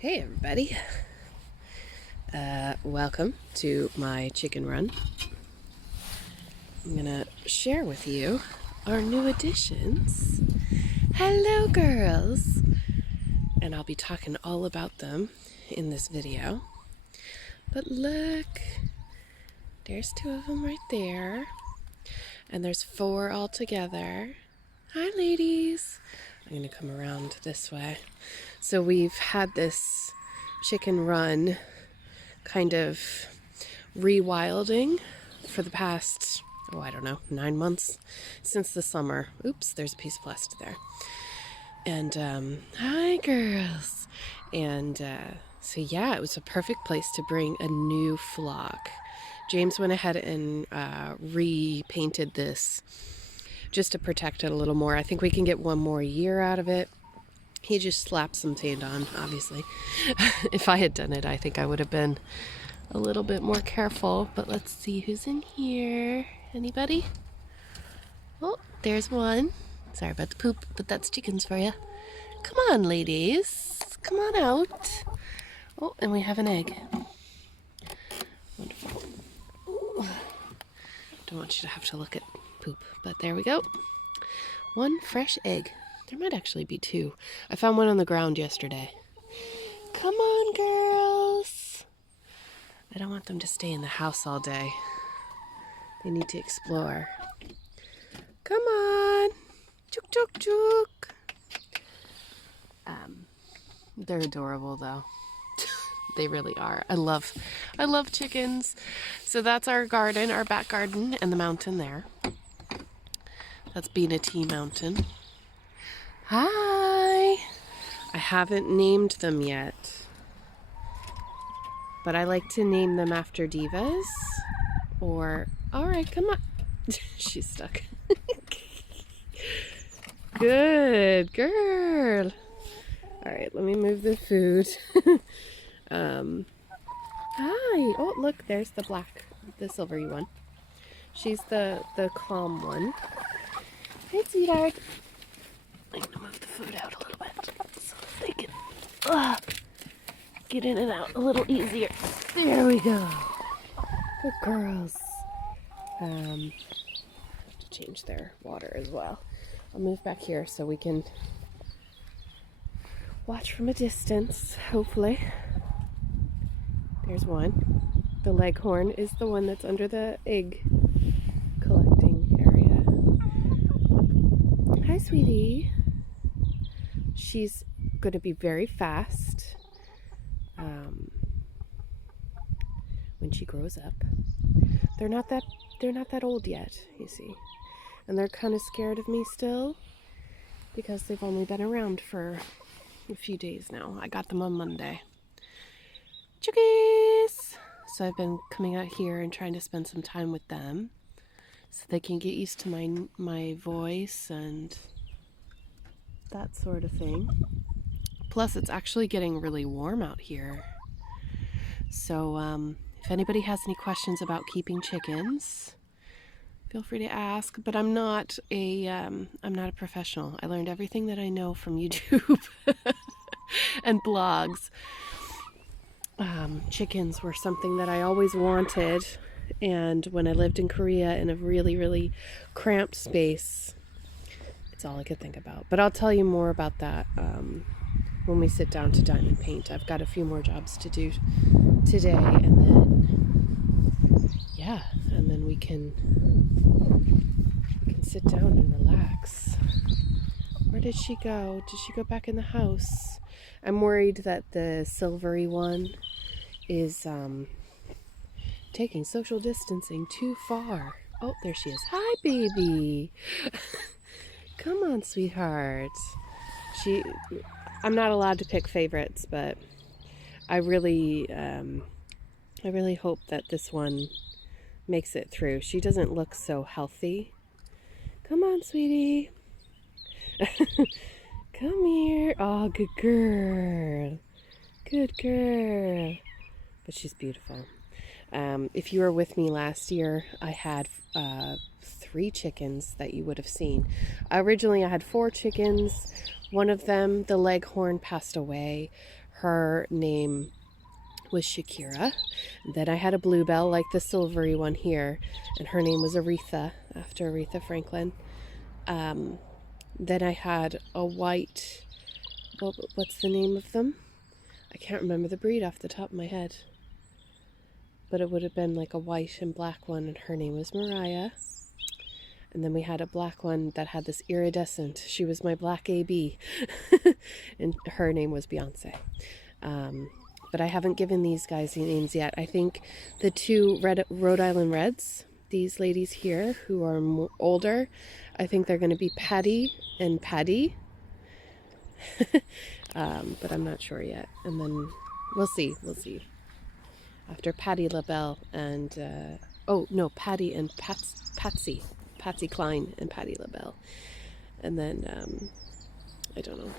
Hey everybody, welcome to my chicken run. I'm gonna share with you our new additions. Hello girls! And I'll be talking all about them in this video. But look, there's 2 of them right there. And there's 4 all together. Hi ladies! I'm gonna come around this way. So we've had this chicken run kind of rewilding for the past, 9 months since the summer. Oops, there's a piece of plastic there. And hi girls. And so yeah, it was a perfect place to bring a new flock. James went ahead and repainted this just to protect it a little more. I think we can get 1 more year out of it. He just slapped some paint on, obviously. If I had done it, I think I would have been a little bit more careful. But let's see who's in here. Anybody? Oh, there's one. Sorry about the poop, but that's chickens for you. Come on, ladies. Come on out. Oh, and we have an egg. Wonderful. Ooh. Don't want you to have to look at poop, but there we go. 1 fresh egg. There might actually be 2. I found one on the ground yesterday. Come on, girls. I don't want them to stay in the house all day. They need to explore. Come on. Chook, chook, chook. They're adorable, though. They really are. I love chickens. So that's our garden, our back garden, and the mountain there. That's Bean Tea Mountain. Hi! I haven't named them yet, but I like to name them after divas, or, alright, come on. She's stuck. Good girl. Alright, let me move the food. Hi! Oh, look, there's the silvery one. She's the calm one. Hi, sweetheart. I'm going to move the food out a little bit so they can get in and out a little easier. There we go. Good girls. To change their water as well. I'll move back here so we can watch from a distance, hopefully. There's one. The leghorn is the one that's under the egg collecting area. Hi, sweetie. She's going to be very fast when she grows up. They're not that old yet, you see. And they're kind of scared of me still because they've only been around for a few days now. I got them on Monday. Chickies! So I've been coming out here and trying to spend some time with them so they can get used to my voice and that sort of thing. Plus, it's actually getting really warm out here. So if anybody has any questions about keeping chickens, feel free to ask. But I'm not a professional. I learned everything that I know from YouTube and blogs. Chickens were something that I always wanted, and when I lived in Korea in a really, really cramped space, it's all I could think about. But I'll tell you more about that when we sit down to diamond paint. I've got a few more jobs to do today, and then we can sit down and relax. Where did she go? Did she go back in the house? I'm worried that the silvery one is taking social distancing too far. Oh, there she is. Hi, baby. Come on, sweetheart. I'm not allowed to pick favorites, but I really hope that this one makes it through. She doesn't look so healthy. Come on, sweetie. Come here. Oh, good girl. Good girl. But she's beautiful. If you were with me last year, I had 3 chickens that you would have seen. Originally, I had 4 chickens. One of them, the leghorn, passed away. Her name was Shakira. Then I had a bluebell like the silvery one here, and her name was Aretha, after Aretha Franklin. Then I had a white, what's the name of them? I can't remember the breed off the top of my head, but it would have been like a white and black one, and her name was Mariah. And then we had a black one that had this iridescent, she was my black AB, and her name was Beyonce. But I haven't given these guys names yet. I think the two Rhode Island Reds, these ladies here who are older, I think they're going to be Patty and Patty. But I'm not sure yet. And then we'll see. After Patty LaBelle and, Patty and Patsy. Patsy Cline and Patty LaBelle. And then, I don't know.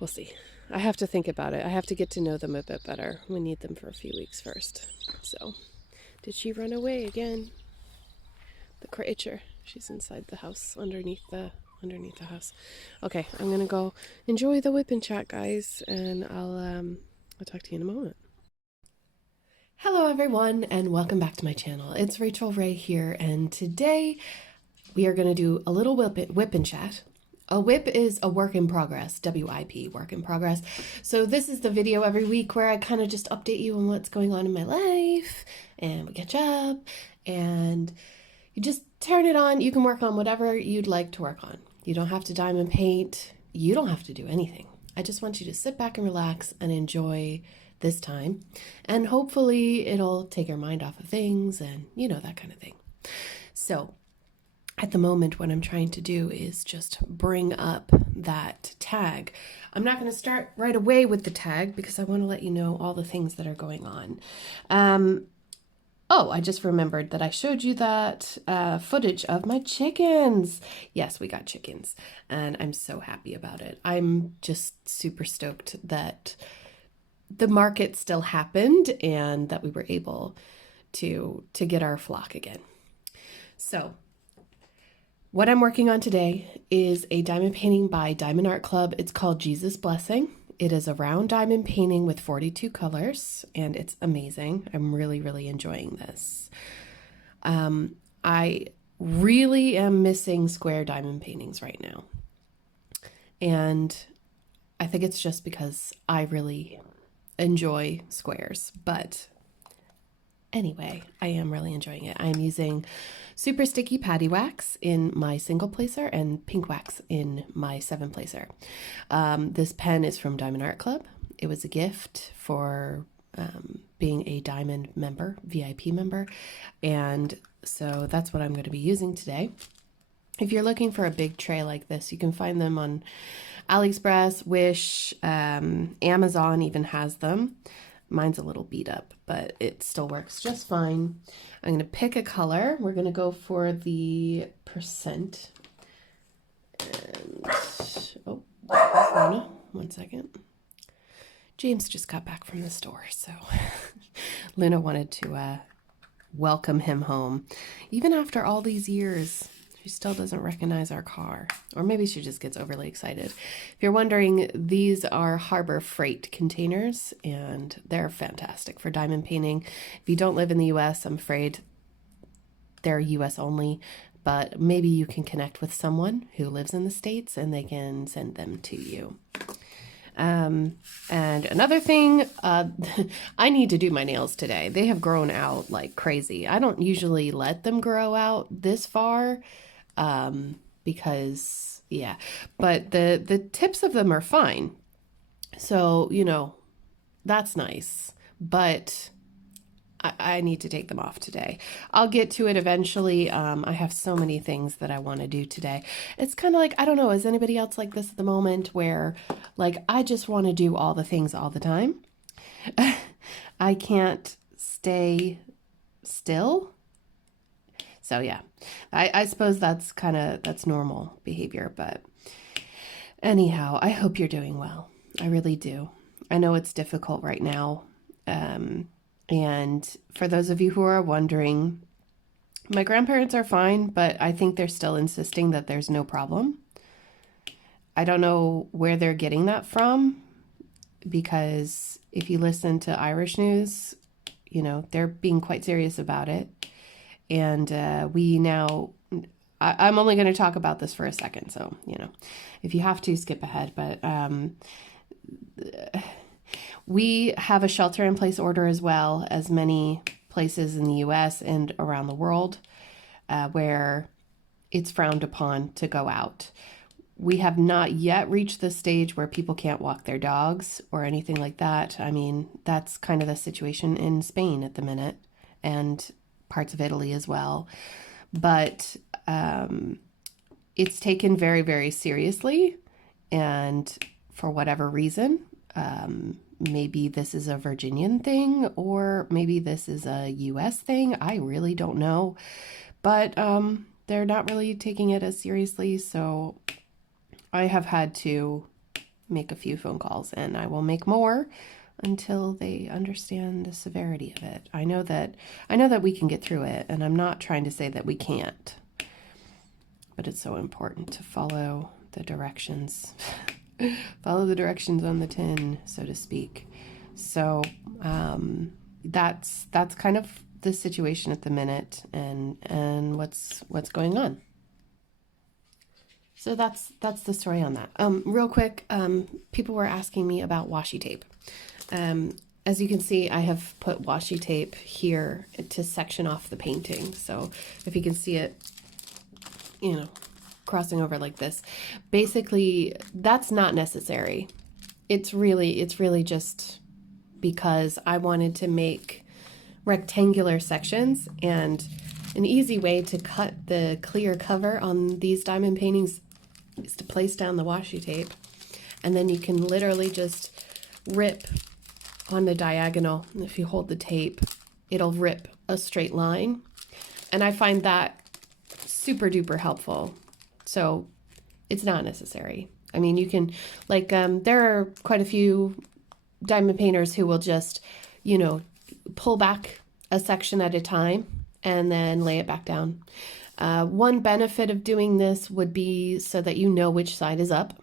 We'll see. I have to think about it. I have to get to know them a bit better. We need them for a few weeks first. So, did she run away again? The creature. She's inside the house, underneath the house. Okay, I'm gonna go enjoy the Wipnchat, guys, and I'll talk to you in a moment. Hello everyone, and welcome back to my channel. It's Rachel Ray here, and today we are going to do a little Wipnchat. A whip is a work in progress, WIP, work in progress. So this is the video every week where I kind of just update you on what's going on in my life, and we catch up, and you just turn it on. You can work on whatever you'd like to work on. You don't have to diamond paint. You don't have to do anything. I just want you to sit back and relax and enjoy this time, and hopefully it'll take your mind off of things and that kind of thing. So at the moment, what I'm trying to do is just bring up that tag. I'm not going to start right away with the tag because I want to let you know all the things that are going on. I just remembered that I showed you that footage of my chickens. Yes, we got chickens, and I'm so happy about it. I'm just super stoked that the market still happened and that we were able to get our flock again. So what I'm working on today is a diamond painting by Diamond Art Club. It's called Jesus Blessing. It is a round diamond painting with 42 colors, and it's amazing. I'm really, really enjoying this. I really am missing square diamond paintings right now. And I think it's just because I really enjoy squares, but anyway, I am really enjoying it. I'm using super sticky patty wax in my single placer and pink wax in my 7 placer. This pen is from Diamond Art Club. It was a gift for being a Diamond member, VIP member, and so that's what I'm going to be using today. If you're looking for a big tray like this, you can find them on AliExpress, Wish, Amazon even has them. Mine's a little beat up, but it still works just fine. I'm going to pick a color. We're going to go for the percent. And, Luna, 1 second. James just got back from the store, so Luna wanted to welcome him home. Even after all these years, she still doesn't recognize our car. Or maybe she just gets overly excited. If you're wondering, these are Harbor Freight containers, and they're fantastic for diamond painting. If you don't live in the U.S., I'm afraid they're U.S. only, but maybe you can connect with someone who lives in the States and they can send them to you. And another thing, I need to do my nails today. They have grown out like crazy. I don't usually let them grow out this far, because but the tips of them are fine. So, that's nice, but I need to take them off today. I'll get to it eventually. I have so many things that I want to do today. It's kind of like, I don't know, is anybody else like this at the moment where like, I just want to do all the things all the time? I can't stay still. So yeah, I suppose that's normal behavior, but anyhow, I hope you're doing well. I really do. I know it's difficult right now. And for those of you who are wondering, my grandparents are fine, but I think they're still insisting that there's no problem. I don't know where they're getting that from, because if you listen to Irish news, you know, they're being quite serious about it. And we now, I'm only going to talk about this for a second. So, you know, if you have to, skip ahead. But we have a shelter-in-place order as well as many places in the U.S. and around the world where it's frowned upon to go out. We have not yet reached the stage where people can't walk their dogs or anything like that. I mean, that's kind of the situation in Spain at the minute and parts of Italy as well. But it's taken very, very seriously. And for whatever reason, maybe this is a Virginian thing or maybe this is a US thing. I really don't know. But they're not really taking it as seriously. So I have had to make a few phone calls, and I will make more until they understand the severity of it. I know that we can get through it, and I'm not trying to say that we can't. But it's so important to follow the directions. Follow the directions on the tin, so to speak. So that's kind of the situation at the minute, and what's going on. So that's the story on that. Real quick, people were asking me about washi tape. As you can see, I have put washi tape here to section off the painting. So if you can see it, you know, crossing over like this, basically that's not necessary. It's really just because I wanted to make rectangular sections, and an easy way to cut the clear cover on these diamond paintings is to place down the washi tape, and then you can literally just rip on the diagonal. If you hold the tape, it'll rip a straight line, and I find that super duper helpful. So it's not necessary. I mean, you can, like, there are quite a few diamond painters who will just, you know, pull back a section at a time and then lay it back down. One benefit of doing this would be so that you know which side is up.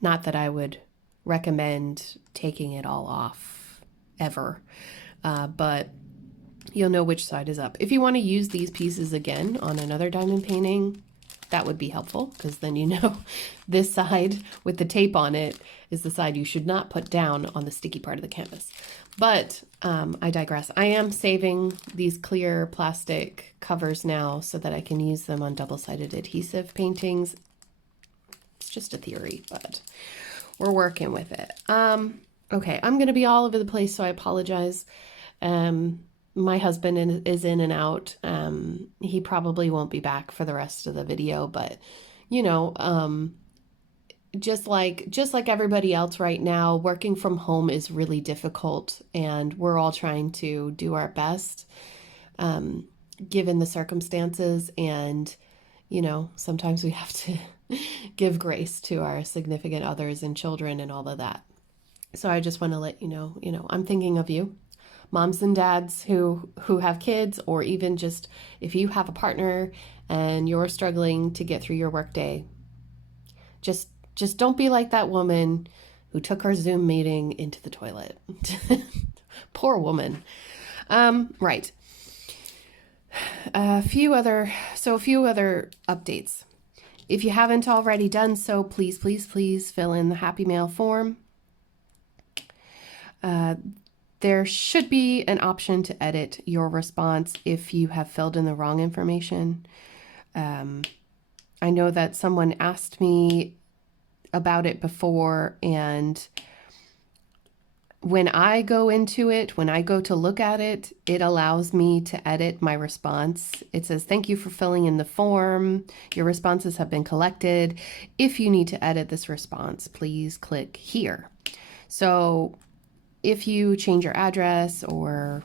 Not that I would recommend taking it all off ever, but you'll know which side is up. If you want to use these pieces again on another diamond painting, that would be helpful, because then you know this side with the tape on it is the side you should not put down on the sticky part of the canvas. But I digress. I am saving these clear plastic covers now so that I can use them on double-sided adhesive paintings. It's just a theory, but we're working with it. Okay, I'm going to be all over the place, so I apologize. My husband is in and out. He probably won't be back for the rest of the video, but you know, just like everybody else right now, working from home is really difficult, and we're all trying to do our best, given the circumstances. And, you know, sometimes we have to give grace to our significant others and children and all of that. So I just want to let you know, I'm thinking of you, moms and dads who have kids, or even just if you have a partner and you're struggling to get through your workday, just don't be like that woman who took her Zoom meeting into the toilet. Poor woman. Right. A few other updates. If you haven't already done so, please fill in the Happy Mail form. There should be an option to edit your response if you have filled in the wrong information. I know that someone asked me about it before, and when I go into it, when I go to look at it, it allows me to edit my response. It says, "Thank you for filling in the form. Your responses have been collected. If you need to edit this response, please click here." So if you change your address or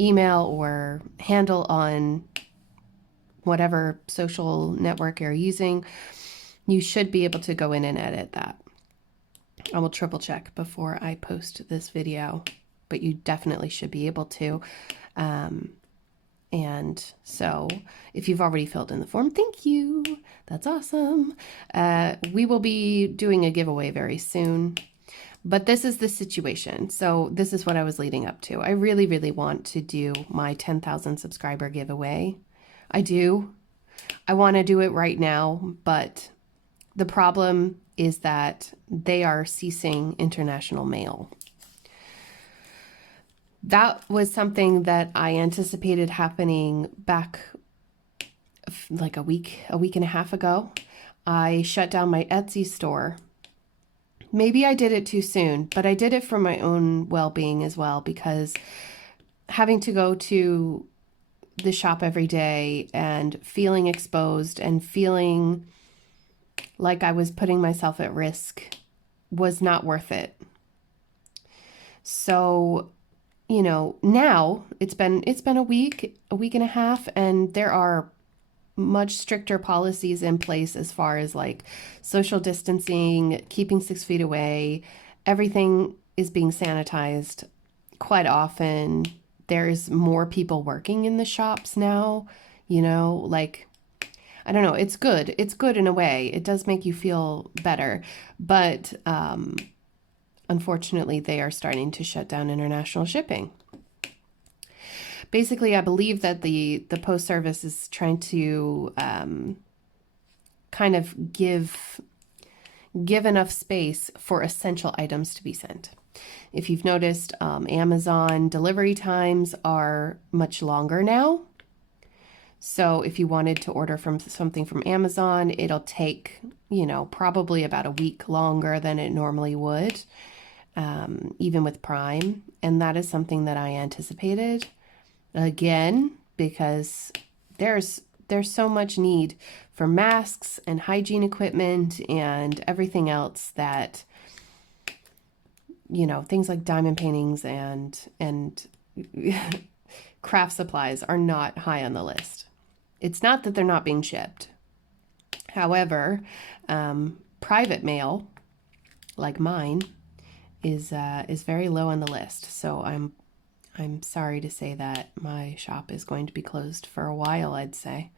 email or handle on whatever social network you're using, you should be able to go in and edit that. I will triple check before I post this video, but you definitely should be able to. And so if you've already filled in the form, thank you. That's awesome. We will be doing a giveaway very soon. But this is the situation. So this is what I was leading up to. I really, really want to do my 10,000 subscriber giveaway. I do. I want to do it right now, but the problem is that they are ceasing international mail. That was something that I anticipated happening back like a week and a half ago. I shut down my Etsy store. Maybe I did it too soon, but I did it for my own well-being as well, because having to go to the shop every day and feeling exposed and feeling like I was putting myself at risk was not worth it. So, you know, now it's been a week and a half, and there are much stricter policies in place as far as like social distancing, keeping 6 feet away. Everything is being sanitized quite often. There's more people working in the shops now, you know, like, I don't know, it's good. It's good in a way. It does make you feel better. But unfortunately, they are starting to shut down international shipping. Basically, I believe that the Post Service is trying to kind of give enough space for essential items to be sent. If you've noticed, Amazon delivery times are much longer now. So if you wanted to order something from Amazon, it'll take, you know, probably about a week longer than it normally would, even with Prime. And that is something that I anticipated. Again, because there's so much need for masks and hygiene equipment and everything else that, you know, things like diamond paintings and craft supplies are not high on the list. It's not that they're not being shipped. However, private mail, like mine, is very low on the list. So I'm sorry to say that my shop is going to be closed for a while, I'd say.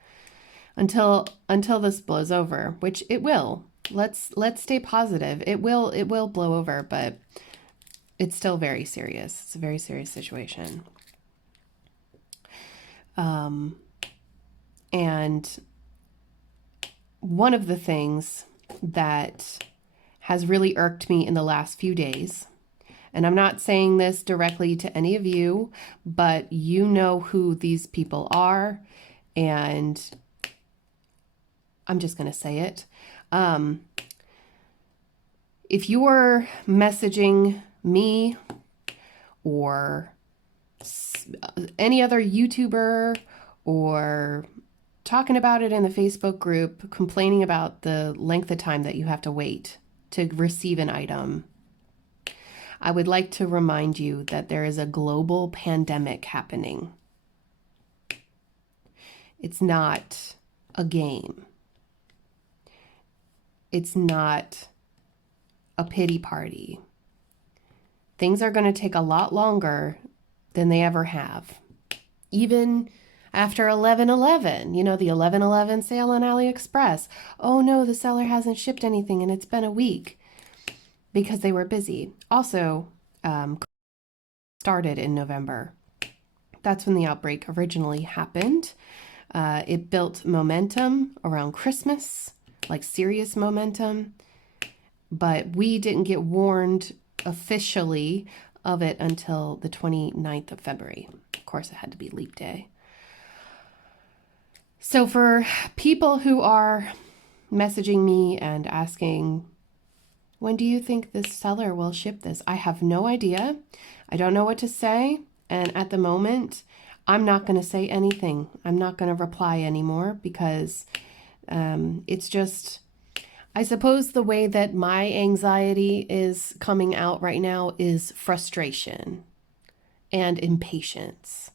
Until this blows over, which it will. Let's stay positive. It will blow over, but it's still very serious. It's a very serious situation. And one of the things that has really irked me in the last few days, and I'm not saying this directly to any of you, but you know who these people are, and I'm just going to say it. If you're messaging me or any other YouTuber or talking about it in the Facebook group, complaining about the length of time that you have to wait to receive an item, I would like to remind you that there is a global pandemic happening. It's not a game. It's not a pity party. Things are going to take a lot longer than they ever have. Even after 11/11, you know, the 11/11 sale on AliExpress. Oh no, the seller hasn't shipped anything and it's been a week because they were busy. Also, started in November. That's when the outbreak originally happened. It built momentum around Christmas, like serious momentum, but we didn't get warned officially of it until the 29th of February. Of course, it had to be leap day. So for people who are messaging me and asking, when do you think this seller will ship this? I have no idea. I don't know what to say. And at the moment, I'm not going to say anything. I'm not going to reply anymore because it's just, I suppose the way that my anxiety is coming out right now is frustration and impatience,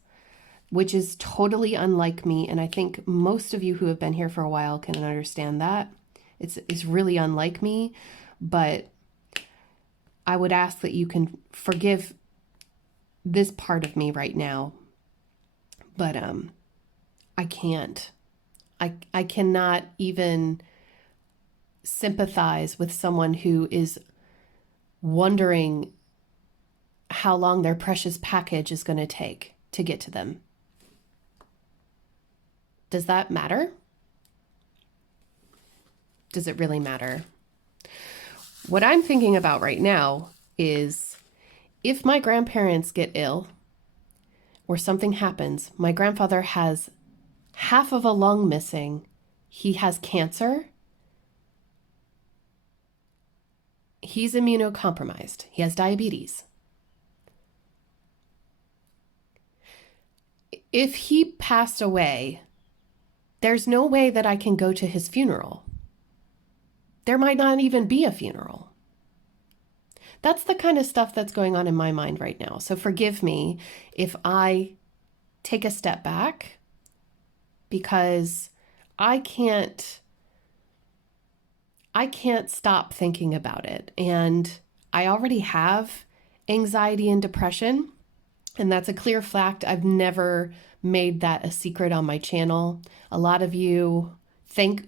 which is totally unlike me. And I think most of you who have been here for a while can understand that. It's really unlike me, but I would ask that you can forgive this part of me right now. But I can't. I cannot even sympathize with someone who is wondering how long their precious package is going to take to get to them. Does that matter? Does it really matter? What I'm thinking about right now is if my grandparents get ill or something happens, my grandfather has half of a lung missing, he has cancer, he's immunocompromised, he has diabetes. If he passed away, there's no way that I can go to his funeral. There might not even be a funeral. That's the kind of stuff that's going on in my mind right now. So forgive me if I take a step back, because I can't stop thinking about it. And I already have anxiety and depression, and that's a clear fact. I've never made that a secret on my channel. A lot of you, thank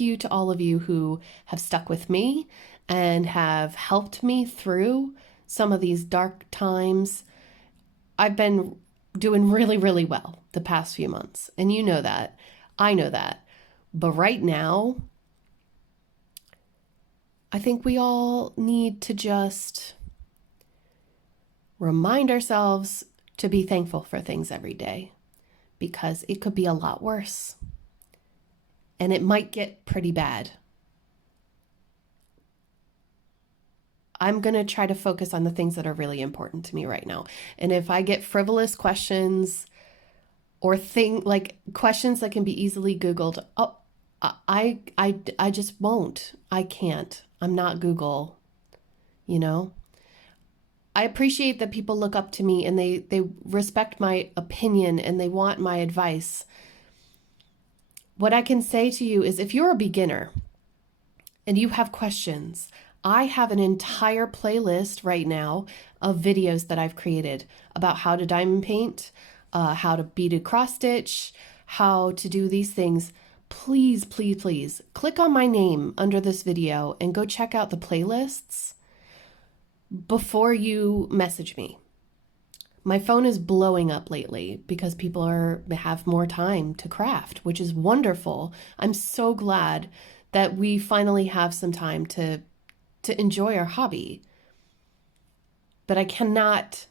you to all of you who have stuck with me and have helped me through some of these dark times. I've been doing really, really well the past few months, and you know that. I know that. But right now, I think we all need to just remind ourselves to be thankful for things every day, because it could be a lot worse, and it might get pretty bad. I'm going to try to focus on the things that are really important to me right now. And if I get frivolous questions or questions that can be easily Googled, I just won't. I can't. I'm not Google, you know? I appreciate that people look up to me and they respect my opinion and they want my advice. What I can say to you is, if you're a beginner and you have questions, I have an entire playlist right now of videos that I've created about how to diamond paint, how to bead cross stitch, how to do these things. Please, please, please click on my name under this video and go check out the playlists before you message me. My phone is blowing up lately because people have more time to craft, which is wonderful. I'm so glad that we finally have some time to enjoy our hobby. But I cannot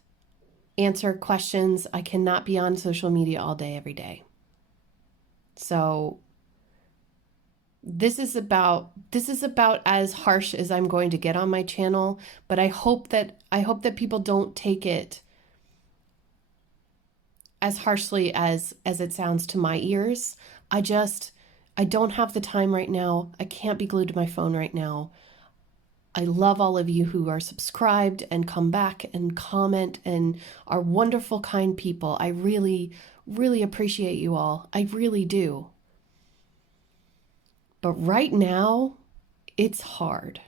answer questions. I cannot be on social media all day, every day. So this is about as harsh as I'm going to get on my channel, but I hope that people don't take it as harshly as it sounds to my ears. I don't have the time right now. I can't be glued to my phone right now. I love all of you who are subscribed and come back and comment and are wonderful, kind people. I really, really appreciate you all. I really do. But right now, it's hard.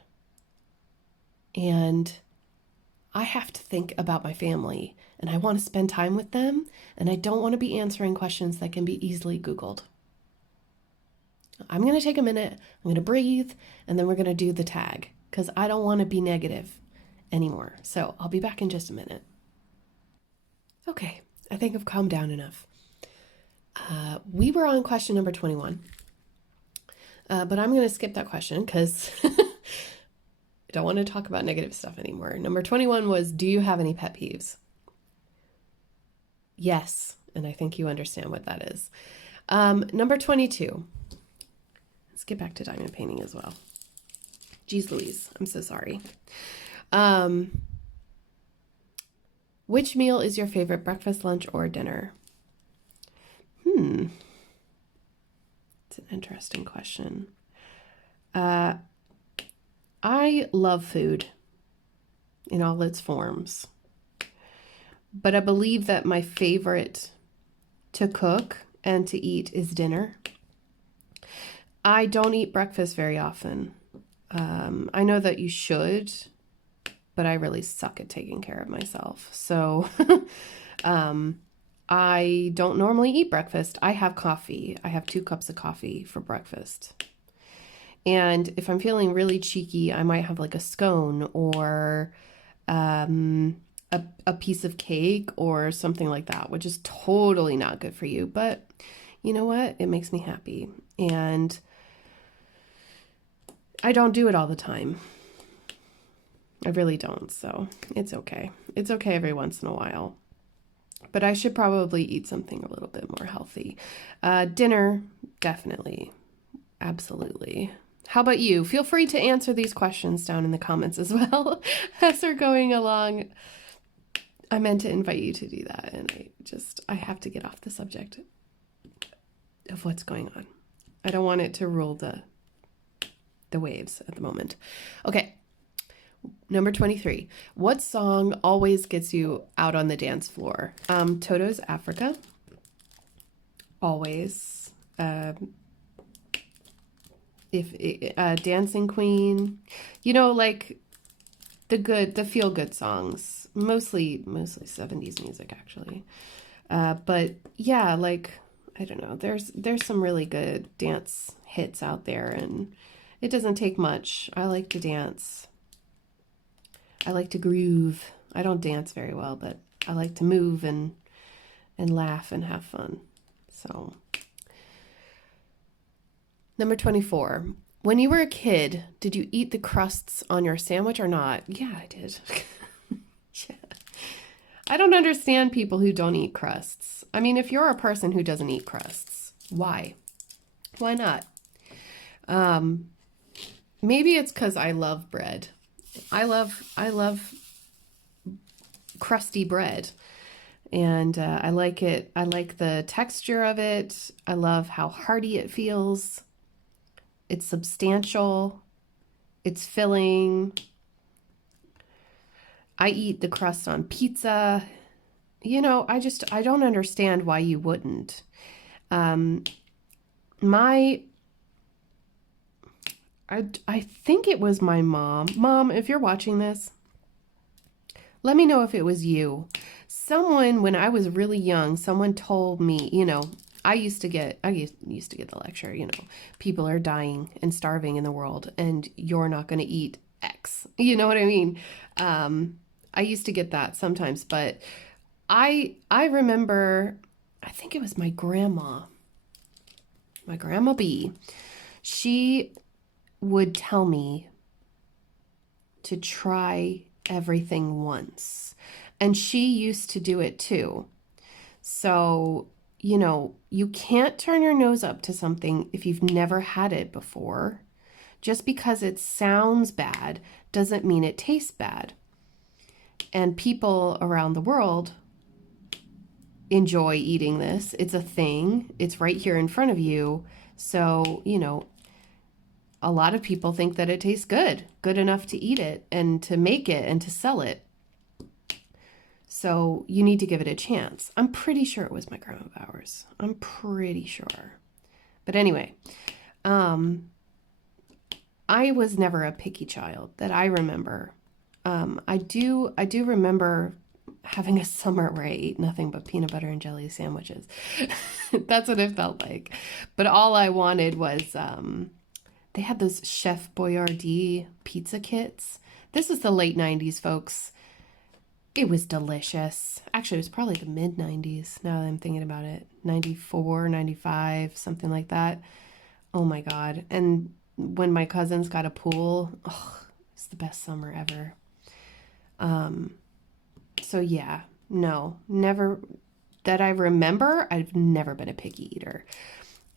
And I have to think about my family, and I want to spend time with them, and I don't want to be answering questions that can be easily Googled. I'm going to take a minute, I'm going to breathe, and then we're going to do the tag, because I don't want to be negative anymore. So I'll be back in just a minute. Okay, I think I've calmed down enough. We were on question number 21. But I'm going to skip that question because I don't want to talk about negative stuff anymore. Number 21 was, do you have any pet peeves? Yes, and I think you understand what that is. Number 22. Let's get back to diamond painting as well. Geez Louise, I'm so sorry. Which meal is your favorite, breakfast, lunch, or dinner? It's an interesting question. I love food in all its forms, but I believe that my favorite to cook and to eat is dinner. I don't eat breakfast very often. I know that you should, but I really suck at taking care of myself. So I don't normally eat breakfast. I have coffee. I have 2 cups of coffee for breakfast. And if I'm feeling really cheeky, I might have like a scone or a piece of cake or something like that, which is totally not good for you. But you know what? It makes me happy. And I don't do it all the time. I really don't. So it's okay. It's okay every once in a while. But I should probably eat something a little bit more healthy. Dinner, definitely. Absolutely. How about you? Feel free to answer these questions down in the comments as well as we're going along. I meant to invite you to do that, and I have to get off the subject of what's going on. I don't want it to rule the waves at the moment. Okay. Number 23. What song always gets you out on the dance floor? Toto's Africa. Always. Dancing Queen. You know, like the feel good songs. Mostly 70s music, actually. But yeah, like, I don't know. There's some really good dance hits out there, and it doesn't take much. I like to dance. I like to groove. I don't dance very well, but I like to move and laugh and have fun. So, number 24. When you were a kid, did you eat the crusts on your sandwich or not? Yeah, I did. Yeah. I don't understand people who don't eat crusts. I mean, if you're a person who doesn't eat crusts, why? Why not? Maybe it's because I love bread. I love crusty bread, and I like it. I like the texture of it. I love how hearty it feels. It's substantial. It's filling. I eat the crust on pizza. You know, I don't understand why you wouldn't. I think it was my mom. Mom, if you're watching this, let me know if it was you. Someone, when I was really young, someone told me, you know, I used to get the lecture, you know, people are dying and starving in the world and you're not going to eat X. You know what I mean? I used to get that sometimes, but I remember, I think it was my grandma B. She would tell me to try everything once. And she used to do it too. So, you know, you can't turn your nose up to something if you've never had it before. Just because it sounds bad doesn't mean it tastes bad. And people around the world enjoy eating this. It's a thing. It's right here in front of you. So, you know, a lot of people think that it tastes good enough to eat it and to make it and to sell it. So you need to give it a chance. I'm pretty sure it was my grandma Bowers. I'm pretty sure. But anyway, I was never a picky child that I remember. I do remember having a summer where I ate nothing but peanut butter and jelly sandwiches. That's what it felt like. But all I wanted was, they had those Chef Boyardee pizza kits. This is the late 90s, folks. It was delicious. Actually, it was probably the mid 90s, now that I'm thinking about it. 94, 95, something like that. Oh my God. And when my cousins got a pool, oh, it's the best summer ever. So yeah, no, never, that I remember, I've never been a picky eater.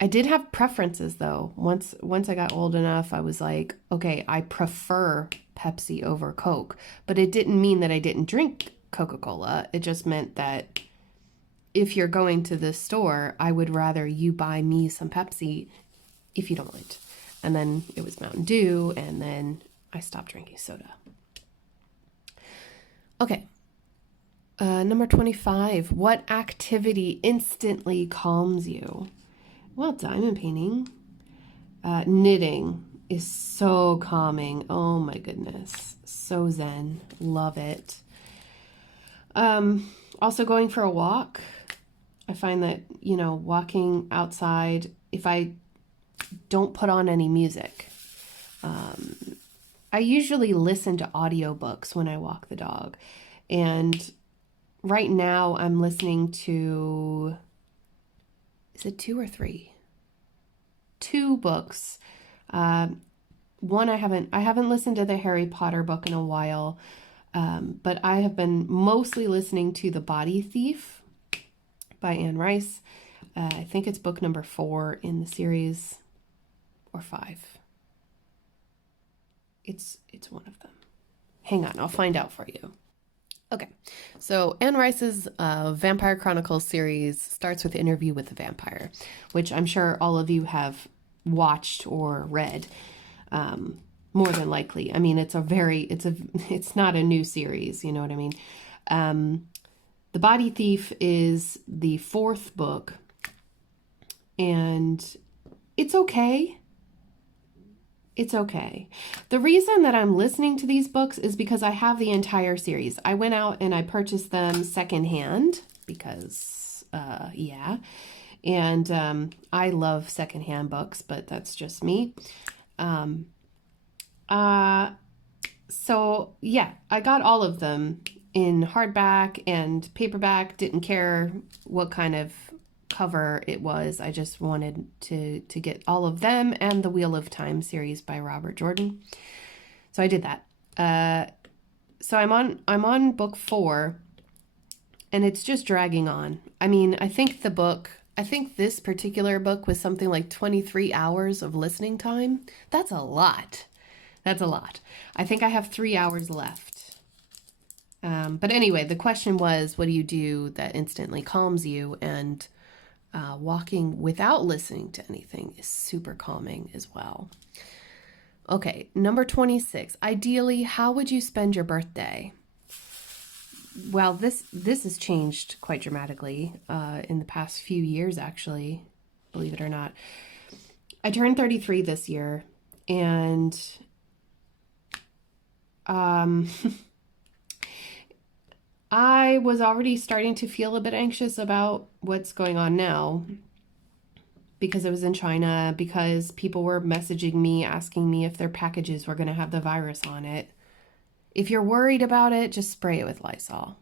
I did have preferences though. Once I got old enough, I was like, okay, I prefer Pepsi over Coke, but it didn't mean that I didn't drink Coca-Cola. It just meant that if you're going to the store, I would rather you buy me some Pepsi if you don't mind. And then it was Mountain Dew, and then I stopped drinking soda. Okay. Number 25, what activity instantly calms you? Well, diamond painting. Knitting is so calming. Oh my goodness. So zen. Love it. Also going for a walk. I find that, walking outside, if I don't put on any music, I usually listen to audiobooks when I walk the dog. And right now I'm listening to, is it 2 or 3? 2 books. One I haven't listened to the Harry Potter book in a while, but I have been mostly listening to The Body Thief by Anne Rice. I think it's book number 4 in the series, or 5. It's one of them. Hang on, I'll find out for you. Okay, so Anne Rice's Vampire Chronicles series starts with Interview with the Vampire, which I'm sure all of you have watched or read, more than likely. I mean, it's not a new series, you know what I mean? The Body Thief is the 4th book, and it's okay. It's okay. The reason that I'm listening to these books is because I have the entire series. I went out and I purchased them secondhand because, yeah. And I love secondhand books, but that's just me. So, yeah, I got all of them in hardback and paperback. Didn't care what kind of cover it was. I just wanted to get all of them and the Wheel of Time series by Robert Jordan. So I did that. So I'm on book 4, and it's just dragging on. I mean, I think this particular book was something like 23 hours of listening time. That's a lot. That's a lot. I think I have 3 hours left. But anyway, the question was, what do you do that instantly calms you? And walking without listening to anything is super calming as well. Okay, number 26. Ideally, how would you spend your birthday? Well, this has changed quite dramatically in the past few years, actually, believe it or not. I turned 33 this year, and I was already starting to feel a bit anxious about what's going on now because it was in China, because people were messaging me, asking me if their packages were going to have the virus on it. If you're worried about it, just spray it with Lysol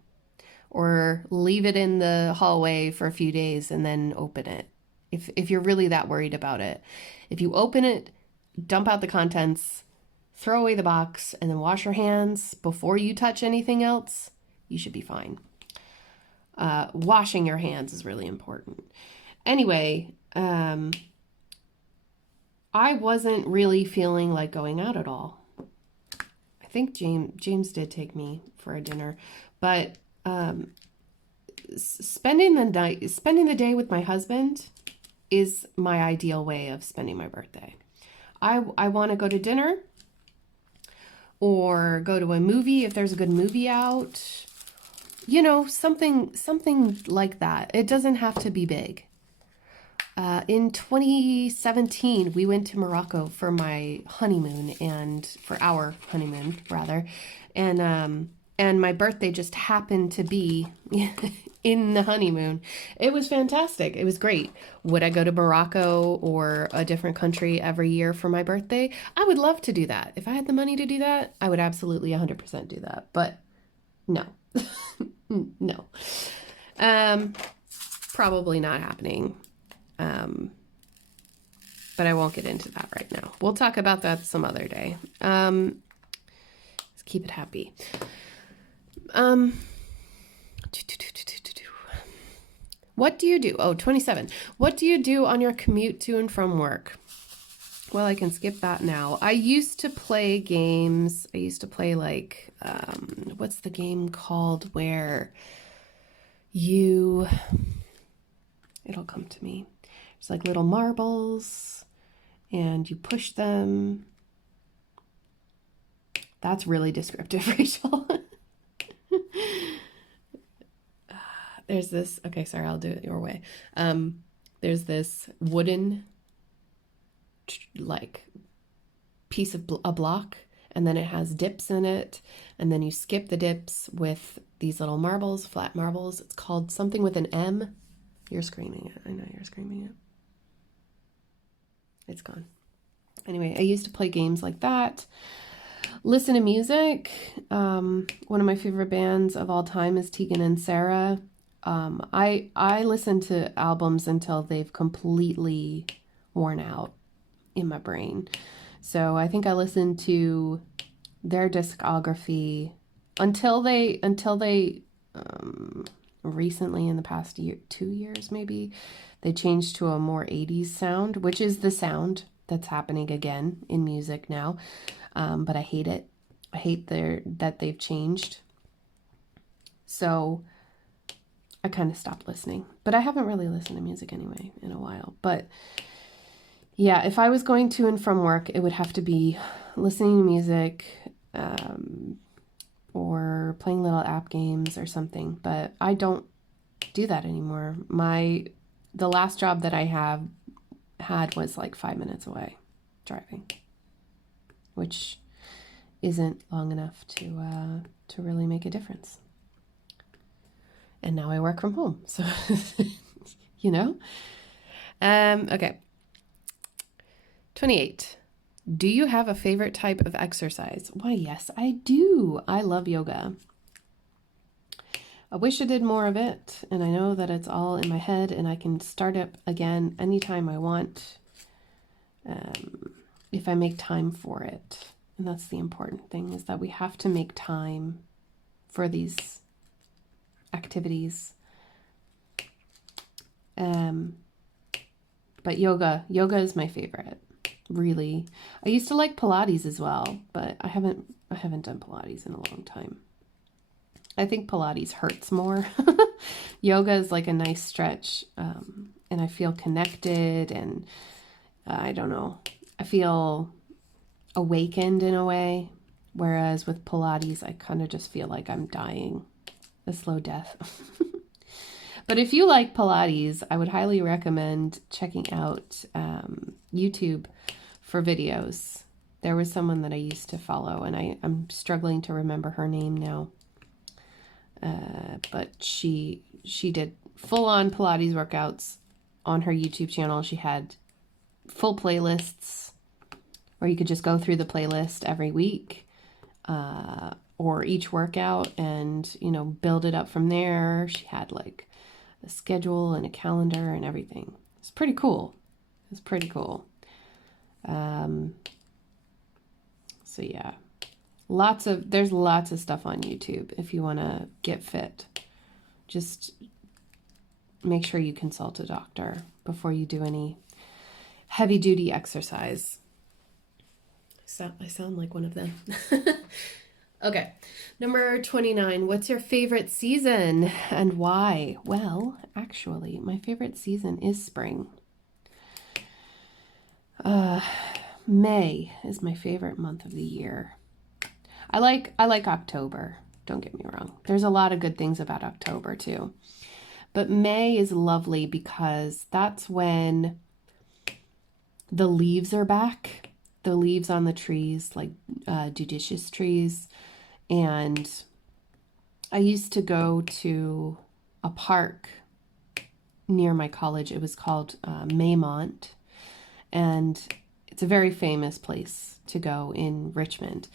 or leave it in the hallway for a few days and then open it. If you're really that worried about it. If you open it, dump out the contents, throw away the box, and then wash your hands before you touch anything else, you should be fine. Washing your hands is really important. Anyway, I wasn't really feeling like going out at all. I think James did take me for a dinner, but spending the day with my husband is my ideal way of spending my birthday. I want to go to dinner or go to a movie if there's a good movie out. You know, something like that. It doesn't have to be big. In 2017, we went to Morocco for my honeymoon, and for our honeymoon, rather. And my birthday just happened to be in the honeymoon. It was fantastic. It was great. Would I go to Morocco or a different country every year for my birthday? I would love to do that. If I had the money to do that, I would absolutely 100% do that. But no. No. Probably not happening. But I won't get into that right now. We'll talk about that some other day. Let's keep it happy. What do you do? Oh, 27. What do you do on your commute to and from work? Well, I can skip that now. I used to play games. I used to play like, what's the game called where it'll come to me. It's like little marbles and you push them. That's really descriptive, Rachel. There's this, okay, sorry, I'll do it your way. There's this wooden like piece of a block, and then it has dips in it, and then you skip the dips with these little marbles, flat marbles. It's called something with an M. You're screaming it. I know you're screaming it. It's gone. Anyway, I used to play games like that. Listen to music. One of my favorite bands of all time is Tegan and Sarah. I listen to albums until they've completely worn out in my brain. So I think I listened to their discography until they recently, in the past 2 years maybe, they changed to a more 80s sound, which is the sound that's happening again in music now. But I hate it. I hate that they've changed. So I kind of stopped listening. But I haven't really listened to music anyway in a while. But yeah, if I was going to and from work, it would have to be listening to music, or playing little app games or something. But I don't do that anymore. The last job that I had was like 5 minutes away driving, which isn't long enough to really make a difference. And now I work from home, so you know. Okay. 28. Do you have a favorite type of exercise? Why, yes, I do. I love yoga. I wish I did more of it, and I know that it's all in my head, and I can start up again anytime I want, if I make time for it. And that's the important thing, is that we have to make time for these activities. But yoga is my favorite, really. I used to like Pilates as well, but I haven't done Pilates in a long time. I think Pilates hurts more. Yoga is like a nice stretch, and I feel connected, and I don't know, I feel awakened in a way, whereas with Pilates I kind of just feel like I'm dying a slow death. But if you like Pilates, I would highly recommend checking out YouTube for videos. There was someone that I used to follow, and I'm struggling to remember her name now, but she did full-on Pilates workouts on her YouTube channel. She had full playlists, or you could just go through the playlist every week, or each workout, and, you know, build it up from there. She had like a schedule and a calendar and everything. It's pretty cool. It's pretty cool. So yeah, there's lots of stuff on YouTube if you want to get fit. Just make sure you consult a doctor before you do any heavy duty exercise. So I sound like one of them. Okay, number 29. What's your favorite season and why? Well, actually, my favorite season is spring. May is my favorite month of the year. I like October. Don't get me wrong. There's a lot of good things about October too. But May is lovely because that's when the leaves are back. The leaves on the trees, like deciduous trees. And I used to go to a park near my college. It was called Maymont. And it's a very famous place to go in Richmond.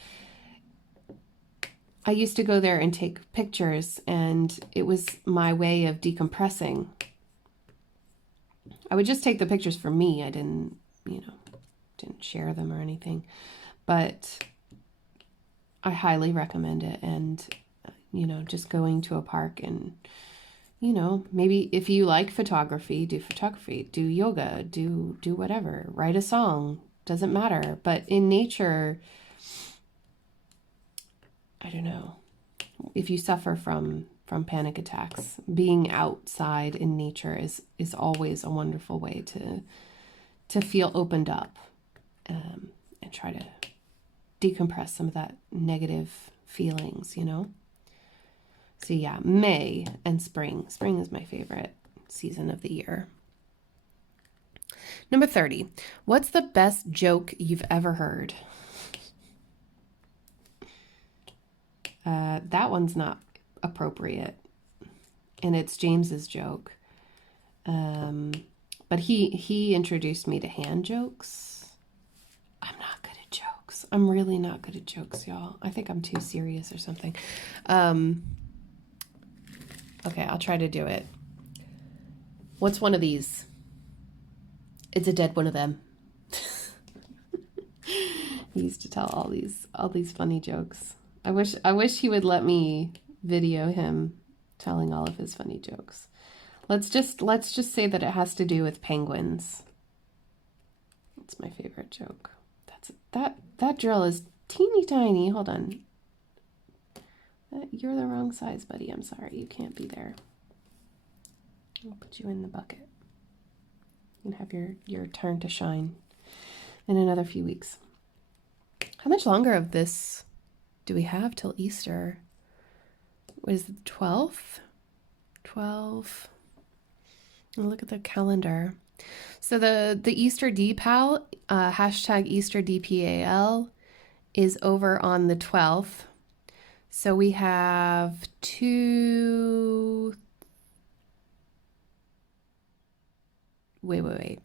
I used to go there and take pictures, and it was my way of decompressing. I would just take the pictures for me. I didn't share them or anything, but I highly recommend it. And, just going to a park and, maybe if you like photography, do yoga, do whatever, write a song, doesn't matter. But in nature, I don't know, if you suffer from panic attacks, being outside in nature is always a wonderful way to feel opened up, and try to decompress some of that negative feelings, So yeah, May and spring. Spring is my favorite season of the year. Number 30. What's the best joke you've ever heard? That one's not appropriate, and it's James's joke. But he introduced me to hand jokes. I'm not good at jokes. I'm really not good at jokes, y'all. I think I'm too serious or something. Okay, I'll try to do it. What's one of these? It's a dead one of them. He used to tell all these funny jokes. I wish he would let me video him telling all of his funny jokes. Let's just say that it has to do with penguins. That's my favorite joke. That drill is teeny tiny. Hold on. You're the wrong size, buddy. I'm sorry. You can't be there. I'll put you in the bucket. You can have your turn to shine in another few weeks. How much longer of this do we have till Easter? What is it, 12th? 12. Look at the calendar. So the easterdpal, hashtag easterdpal, is over on the 12th. So we have wait.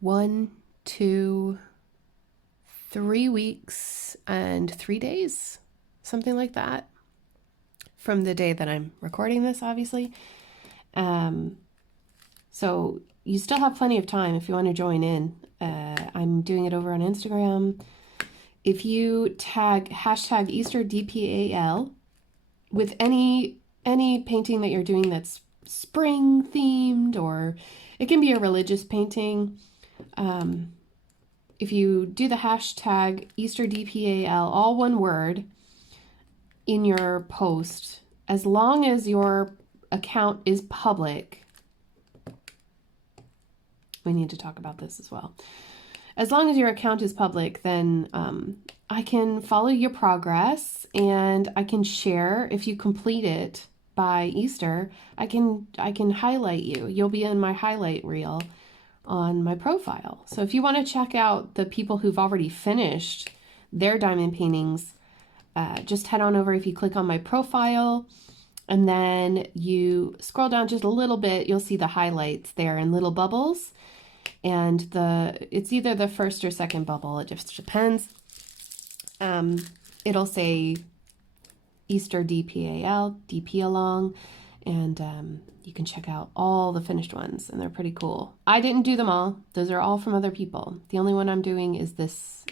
1, 2, 3 weeks and 3 days, something like that, from the day that I'm recording this, obviously. So you still have plenty of time if you want to join in. I'm doing it over on Instagram. If you tag hashtag easterdpal with any painting that you're doing that's spring themed, or it can be a religious painting. If you do the hashtag easterdpal, all one word, in your post, as long as your account is public, we need to talk about this as well. As long as your account is public, then I can follow your progress and I can share. If you complete it by Easter, I can highlight you. You'll be in my highlight reel on my profile. So if you want to check out the people who've already finished their diamond paintings, just head on over. If you click on my profile and then you scroll down just a little bit, you'll see the highlights there in little bubbles. And it's either the first or second bubble, it just depends. It'll say Easter DPAL, DP along, and you can check out all the finished ones, and they're pretty cool. I didn't do them all. Those are all from other people. The only one I'm doing is this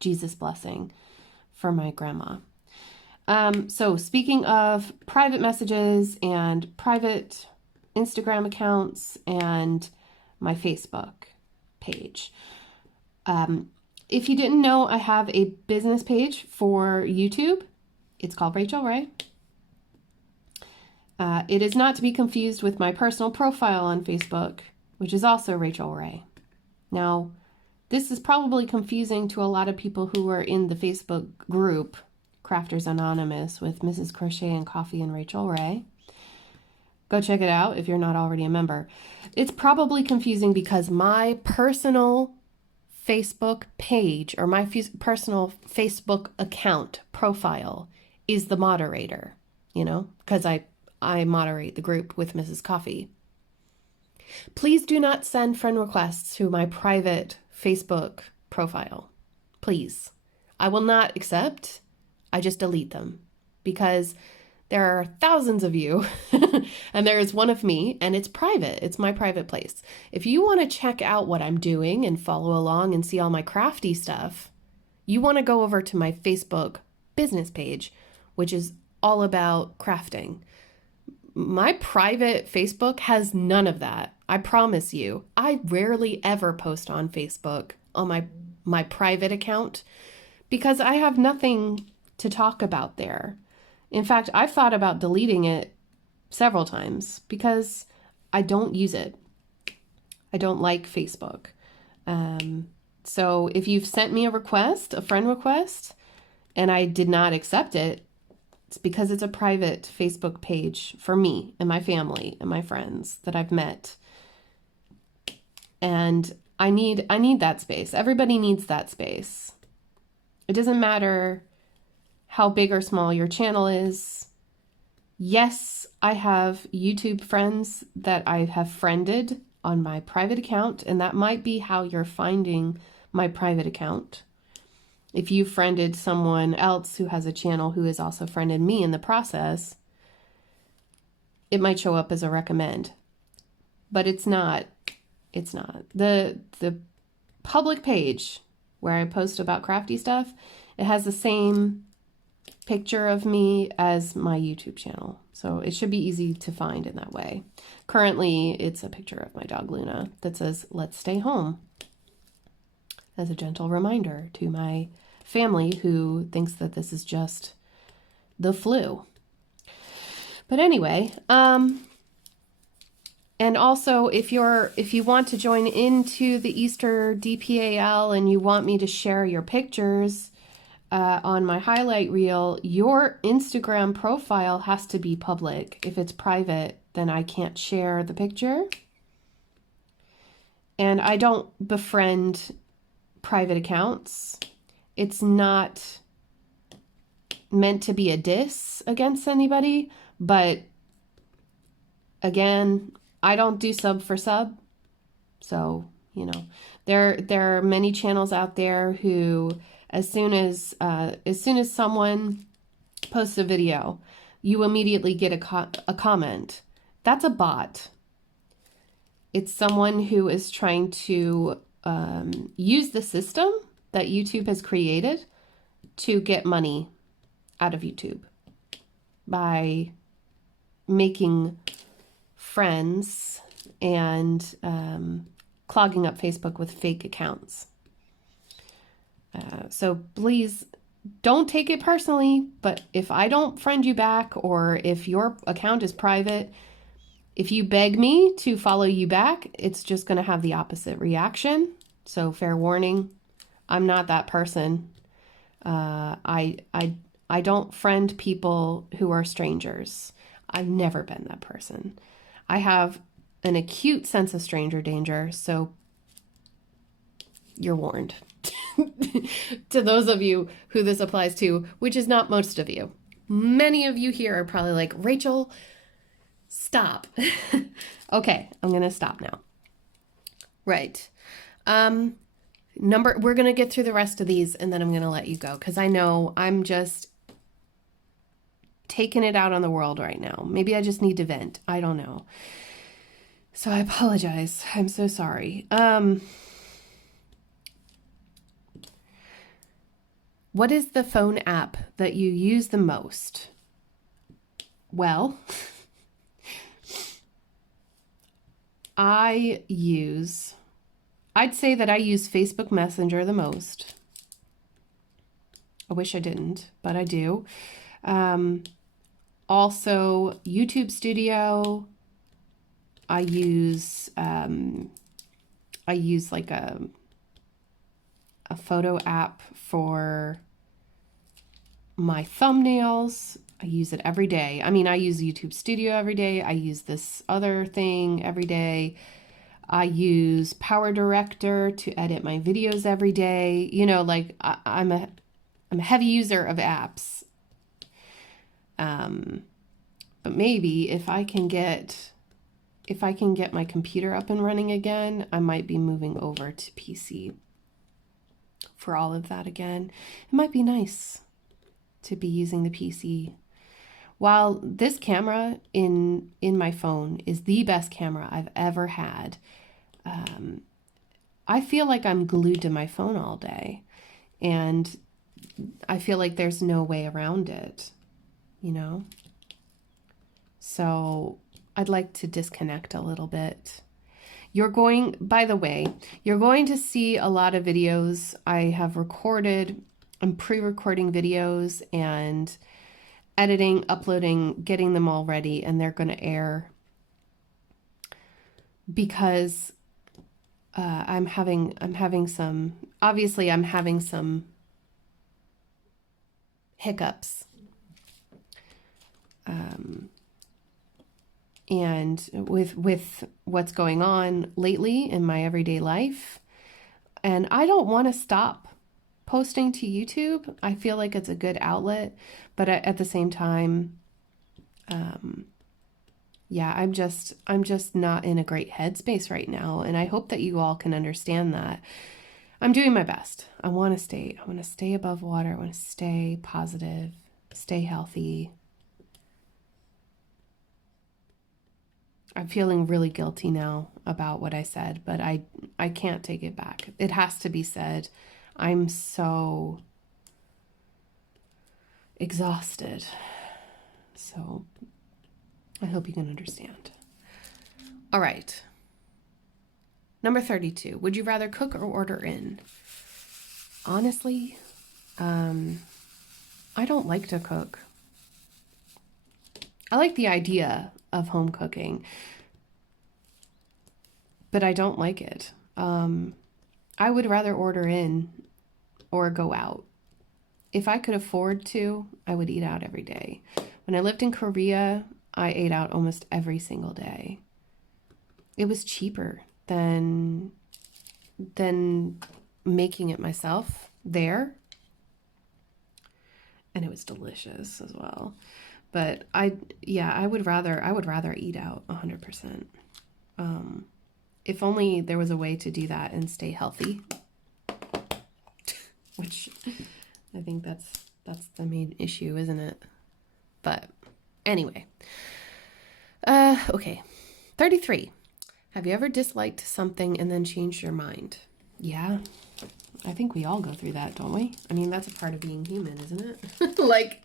Jesus blessing for my grandma. So speaking of private messages and private Instagram accounts and my Facebook page. If you didn't know, I have a business page for YouTube. It's called Rachel Ray. It is not to be confused with my personal profile on Facebook, which is also Rachel Ray. Now, this is probably confusing to a lot of people who are in the Facebook group, Crafters Anonymous, with Mrs. Crochet and Coffee and Rachel Ray. Go check it out if you're not already a member. It's probably confusing because my personal Facebook page or my personal Facebook account profile is the moderator, because I moderate the group with Mrs. Coffee. Please do not send friend requests to my private Facebook profile. Please. I will not accept. I just delete them because there are thousands of you and there is one of me, and it's private. It's my private place. If you want to check out what I'm doing and follow along and see all my crafty stuff, you want to go over to my Facebook business page, which is all about crafting. My private Facebook has none of that. I promise you. I rarely ever post on Facebook on my private account because I have nothing to talk about there. In fact, I've thought about deleting it several times because I don't use it. I don't like Facebook. So if you've sent me a friend request, and I did not accept it, it's because it's a private Facebook page for me and my family and my friends that I've met. And I need that space. Everybody needs that space. It doesn't matter how big or small your channel is. Yes, I have YouTube friends that I have friended on my private account, and that might be how you're finding my private account. If you friended someone else who has a channel who has also friended me in the process, it might show up as a recommend. But it's not. It's not. The public page where I post about crafty stuff, it has the same picture of me as my YouTube channel. So it should be easy to find in that way. Currently, it's a picture of my dog Luna that says, "Let's stay home," as a gentle reminder to my family who thinks that this is just the flu. But anyway, and also if you want to join into the Easter DPAL and you want me to share your pictures on my highlight reel, your Instagram profile has to be public. If it's private, then I can't share the picture. And I don't befriend private accounts. It's not meant to be a diss against anybody, but again, I don't do sub for sub. So, you know, there are many channels out there who as soon as someone posts a video, you immediately get a comment. That's a bot. It's someone who is trying to use the system that YouTube has created to get money out of YouTube by making friends and clogging up Facebook with fake accounts. So please don't take it personally, but if I don't friend you back or if your account is private, if you beg me to follow you back, it's just going to have the opposite reaction. So fair warning, I'm not that person. I don't friend people who are strangers. I've never been that person. I have an acute sense of stranger danger, so you're warned. To those of you who this applies to, which is not most of you. Many of you here are probably like, Rachel, stop. Okay, I'm going to stop now. Right. We're going to get through the rest of these and then I'm going to let you go because I know I'm just taking it out on the world right now. Maybe I just need to vent. I don't know. So I apologize. I'm so sorry. What is the phone app that you use the most? Well, I'd say that I use Facebook Messenger the most. I wish I didn't, but I do. Also, YouTube Studio. I use like a photo app for my thumbnails. I use it every day. I mean, I use YouTube Studio every day. I use this other thing every day. I use Power Director to edit my videos every day. You know, like I'm a heavy user of apps. But maybe if I can get my computer up and running again, I might be moving over to PC for all of that again. It might be nice to be using the PC. While this camera in my phone is the best camera I've ever had, I feel like I'm glued to my phone all day. And I feel like there's no way around it, you know? So I'd like to disconnect a little bit. By the way, you're going to see a lot of videos I have recorded. I'm pre-recording videos and editing, uploading, getting them all ready, and they're going to air because I'm having some hiccups. And with what's going on lately in my everyday life. And I don't want to stop posting to YouTube. I feel like it's a good outlet, but at the same time, yeah, I'm just not in a great headspace right now. And I hope that you all can understand that. I'm doing my best. I want to stay above water. I want to stay positive, stay healthy. I'm feeling really guilty now about what I said, but I can't take it back. It has to be said. I'm so exhausted. So I hope you can understand. All right. Number 32. Would you rather cook or order in? Honestly, I don't like to cook. I like the idea of home cooking, but I don't like it. I would rather order in or go out. If I could afford to, I would eat out every day. When I lived in Korea, I ate out almost every single day. It was cheaper than making it myself there. And it was delicious as well. But I would rather eat out 100%. If only there was a way to do that and stay healthy. Which I think that's the main issue, isn't it? But anyway. Okay. 33. Have you ever disliked something and then changed your mind? Yeah. I think we all go through that, don't we? I mean, that's a part of being human, isn't it? Like,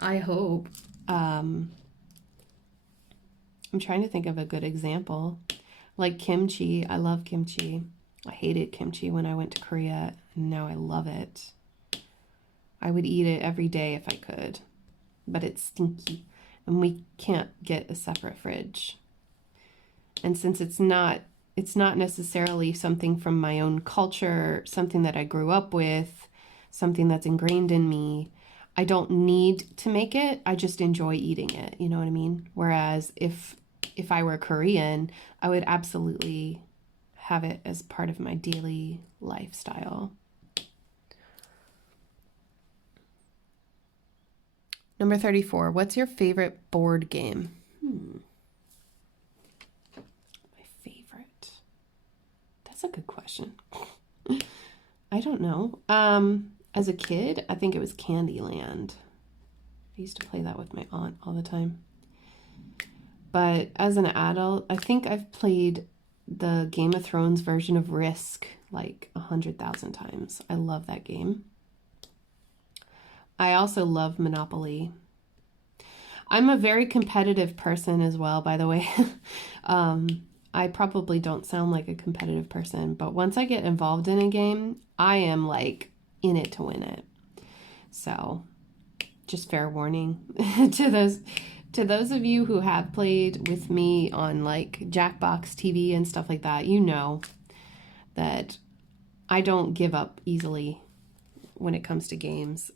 I hope. I'm trying to think of a good example. Like kimchi. I love kimchi. I hated kimchi when I went to Korea, and now I love it. I would eat it every day if I could, but it's stinky, and we can't get a separate fridge. And since it's not necessarily something from my own culture, something that I grew up with, something that's ingrained in me, I don't need to make it. I just enjoy eating it. You know what I mean? Whereas if I were Korean, I would absolutely have it as part of my daily lifestyle. Number 34. What's your favorite board game? My favorite. That's a good question. I don't know. As a kid, I think it was Candyland. I used to play that with my aunt all the time. But as an adult, I think I've played the Game of Thrones version of Risk like 100,000 times. I love that game. I also love Monopoly. I'm a very competitive person as well, by the way. I probably don't sound like a competitive person, but once I get involved in a game, I am like in it to win it. So just fair warning to those of you who have played with me on like Jackbox TV and stuff like that, you know that I don't give up easily when it comes to games.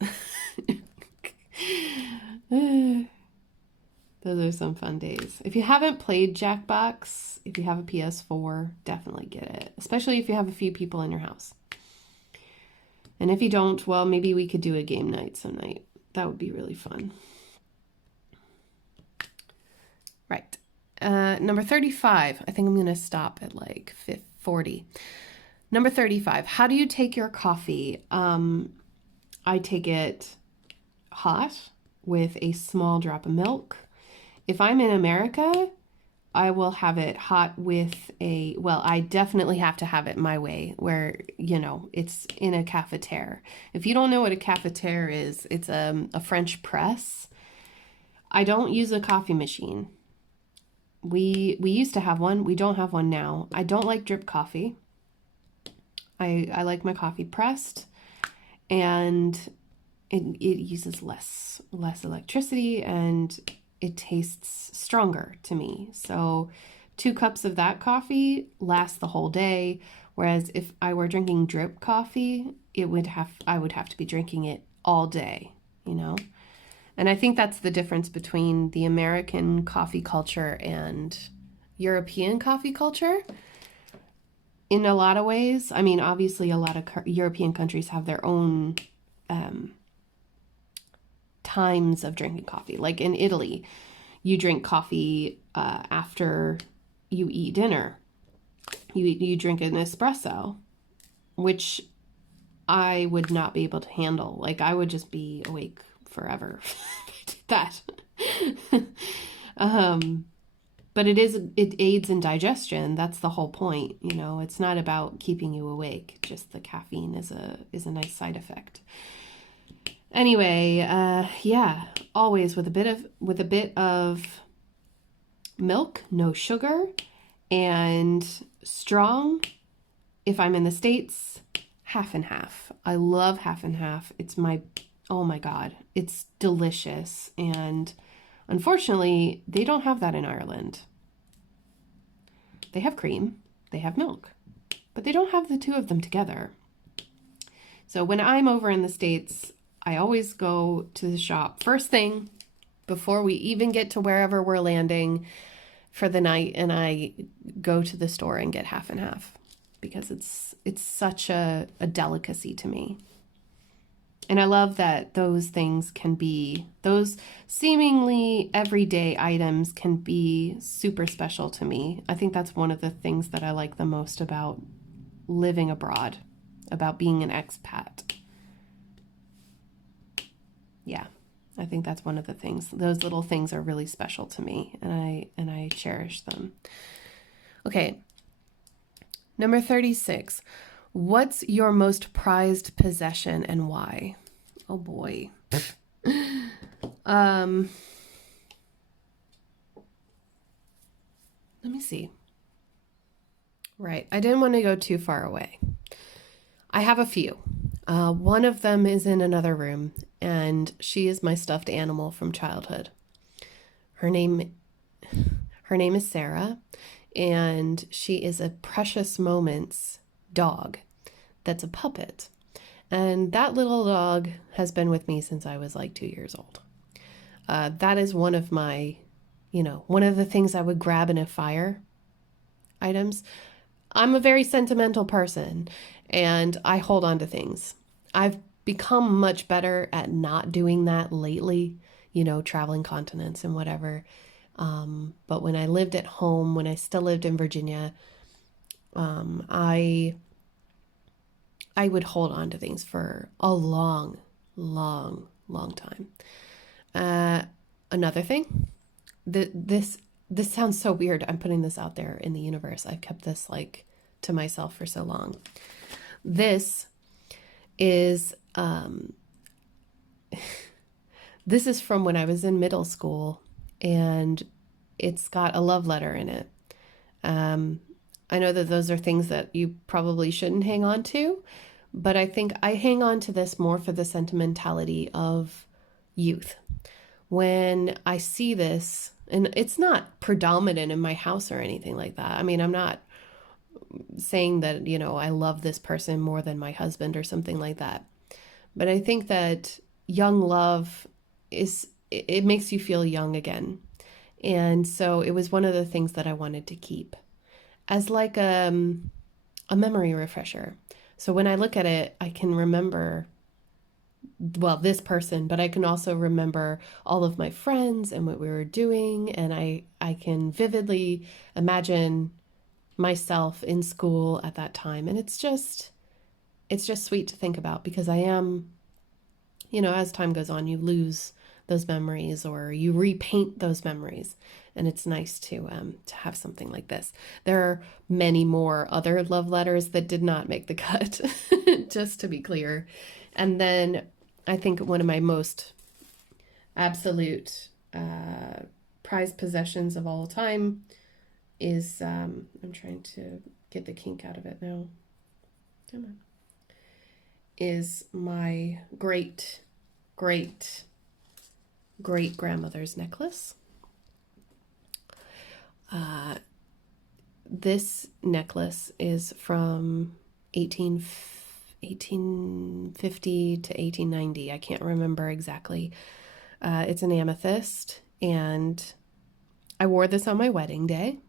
Those are some fun days. If you haven't played Jackbox, if you have a PS4, definitely get it, especially if you have a few people in your house. And if you don't, well, maybe we could do a game night some night. That would be really fun. Right. Number 35. I think I'm going to stop at like 40. Number 35. How do you take your coffee? I take it hot with a small drop of milk. If I'm in America, I will have it hot with I definitely have to have it my way where, it's in a cafetiere. If you don't know what a cafetiere is, it's a French press. I don't use a coffee machine. We used to have one. We don't have one now. I don't like drip coffee. I like my coffee pressed, and it uses less electricity, and it tastes stronger to me. So 2 cups of that coffee last the whole day. Whereas if I were drinking drip coffee, I would have to be drinking it all day, And I think that's the difference between the American coffee culture and European coffee culture. In a lot of ways, I mean, obviously a lot of European countries have their own times of drinking coffee. Like in Italy, you drink coffee after you eat dinner. You drink an espresso. which I would not be able to handle. Like, I would just be awake forever if I did that. But it aids in digestion. That's the whole point. You know, it's not about keeping you awake. Just the caffeine is a nice side effect. Anyway, yeah, always with a bit of milk, no sugar, and strong. If I'm in the States, half and half. I love half and half. Oh my God, it's delicious. And unfortunately, they don't have that in Ireland. They have cream, they have milk, but they don't have the two of them together. So when I'm over in the States, I always go to the shop first thing before we even get to wherever we're landing for the night, and I go to the store and get half and half because it's such a delicacy to me. And I love that those seemingly everyday items can be super special to me. I think that's one of the things that I like the most about living abroad, about being an expat. Yeah, I think that's one of the things. Those little things are really special to me, and I cherish them. Okay, number 36. What's your most prized possession and why? Oh boy. Let me see. Right, I didn't want to go too far away. I have a few. One of them is in another room, and she is my stuffed animal from childhood. Her name is Sarah, and she is a Precious Moments dog that's a puppet. And that little dog has been with me since I was like 2 years old. That is one of my, one of the things I would grab in a fire items. I'm a very sentimental person, and I hold on to things. I've become much better at not doing that lately, traveling continents and whatever. But when I lived at home, when I still lived in Virginia, I would hold on to things for a long, long, long time. Another thing, this sounds so weird. I'm putting this out there in the universe. I've kept this to myself for so long. This is this is from when I was in middle school, and it's got a love letter in it. I know that those are things that you probably shouldn't hang on to, but I think I hang on to this more for the sentimentality of youth. When I see this, and it's not predominant in my house or anything like that. I mean, I'm not saying that, I love this person more than my husband or something like that. But I think that young love it makes you feel young again. And so it was one of the things that I wanted to keep as like a memory refresher. So when I look at it, I can remember, well, this person, but I can also remember all of my friends and what we were doing. And I can vividly imagine myself in school at that time. And it's just sweet to think about, because I am, as time goes on, you lose those memories or you repaint those memories. And it's nice to have something like this. There are many more other love letters that did not make the cut, just to be clear. And then I think one of my most absolute prized possessions of all time is, I'm trying to get the kink out of it now. Come on. Is my great grandmother's necklace. This necklace is from 1850 to 1890. I can't remember exactly. It's an amethyst, and I wore this on my wedding day.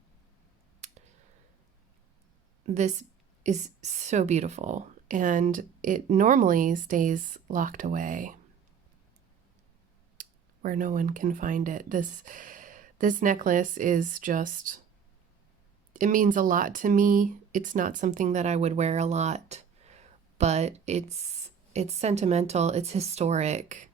This is so beautiful, and it normally stays locked away where no one can find it. This necklace is just, it means a lot to me. It's not something that I would wear a lot. but it's sentimental, it's historic.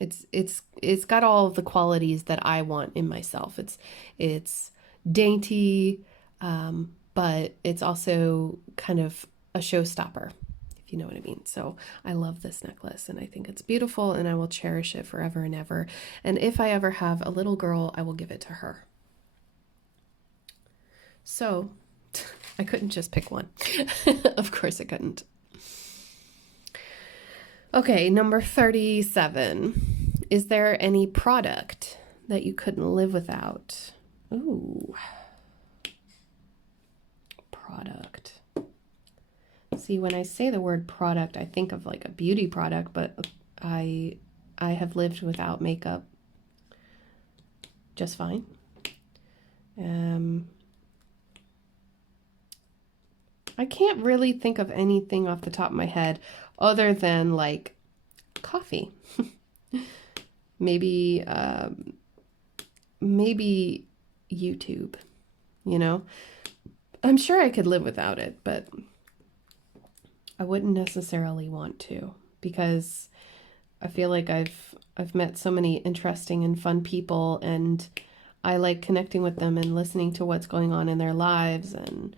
It's got all of the qualities that I want in myself. It's dainty, but it's also kind of a showstopper, if you know what I mean. So I love this necklace, and I think it's beautiful, and I will cherish it forever and ever. And if I ever have a little girl, I will give it to her. So I couldn't just pick one. Of course I couldn't. Okay, number 37. Is there any product that you couldn't live without? Ooh. Product. See, when I say the word product, I think of like a beauty product, but I have lived without makeup just fine. I can't really think of anything off the top of my head other than like coffee. maybe YouTube, you know? I'm sure I could live without it, but I wouldn't necessarily want to, because I feel like I've met so many interesting and fun people, and I like connecting with them and listening to what's going on in their lives, and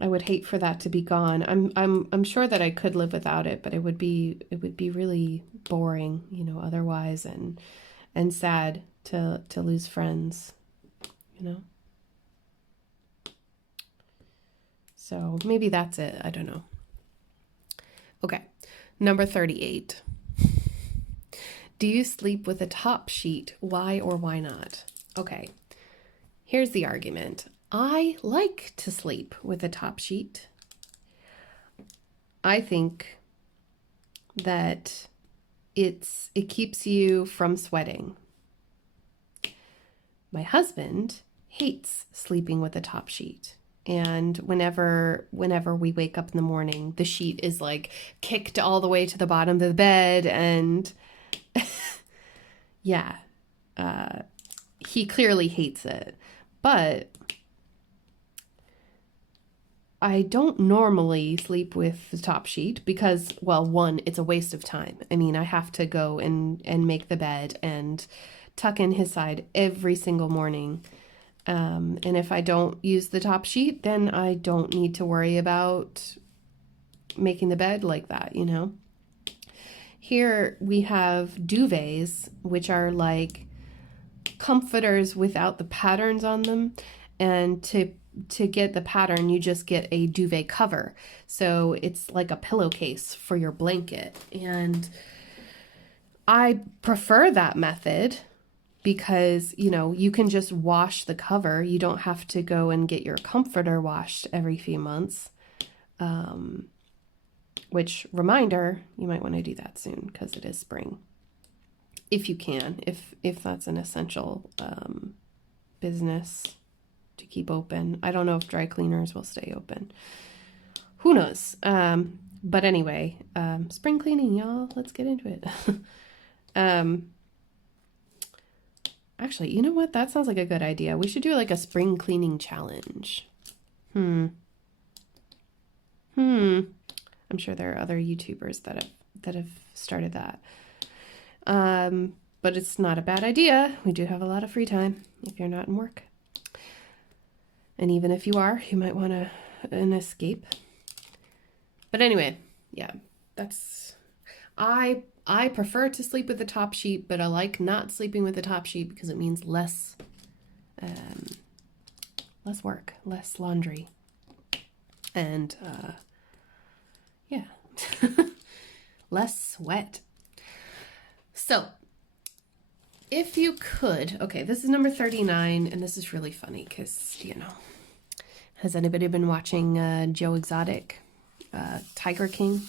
I would hate for that to be gone. I'm sure that I could live without it, but it would be really boring, you know, otherwise, and sad to lose friends, you know. So maybe that's it. I don't know. Okay, number 38. Do you sleep with a top sheet? Why or why not? Okay, here's the argument. I like to sleep with a top sheet. I think that it keeps you from sweating. My husband hates sleeping with a top sheet. And whenever we wake up in the morning, the sheet is like kicked all the way to the bottom of the bed, and yeah, he clearly hates it. But I don't normally sleep with the top sheet because, well, one, it's a waste of time. I mean, I have to go and make the bed and tuck in his side every single morning. And if I don't use the top sheet, then I don't need to worry about making the bed like that, you know? Here we have duvets, which are like comforters without the patterns on them. And to get the pattern, you just get a duvet cover. So it's like a pillowcase for your blanket. And I prefer that method because, you know, you can just wash the cover. You don't have to go and get your comforter washed every few months. Which, reminder, you might want to do that soon because it is spring. If you can, if that's an essential business to keep open. I don't know if dry cleaners will stay open. Who knows? But anyway, spring cleaning, y'all. Let's get into it. Actually, you know what? That sounds like a good idea. We should do like a spring cleaning challenge. I'm sure there are other YouTubers that have started that. But it's not a bad idea. We do have a lot of free time if you're not in work. And even if you are, you might want an escape. But anyway, yeah, that's... I prefer to sleep with the top sheet, but I like not sleeping with the top sheet because it means less work, less laundry. And, yeah, less sweat. So, if you could, okay, this is number 39, and this is really funny because, you know, has anybody been watching Joe Exotic, Tiger King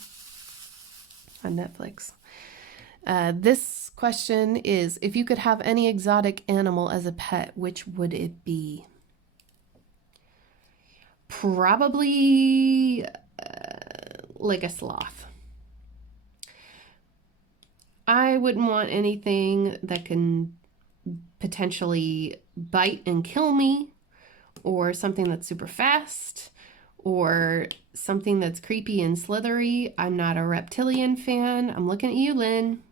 on Netflix? This question is, if you could have any exotic animal as a pet, which would it be? Probably like a sloth. I wouldn't want anything that can potentially bite and kill me, or something that's super fast, or something that's creepy and slithery. I'm not a reptilian fan. I'm looking at you, Lynn.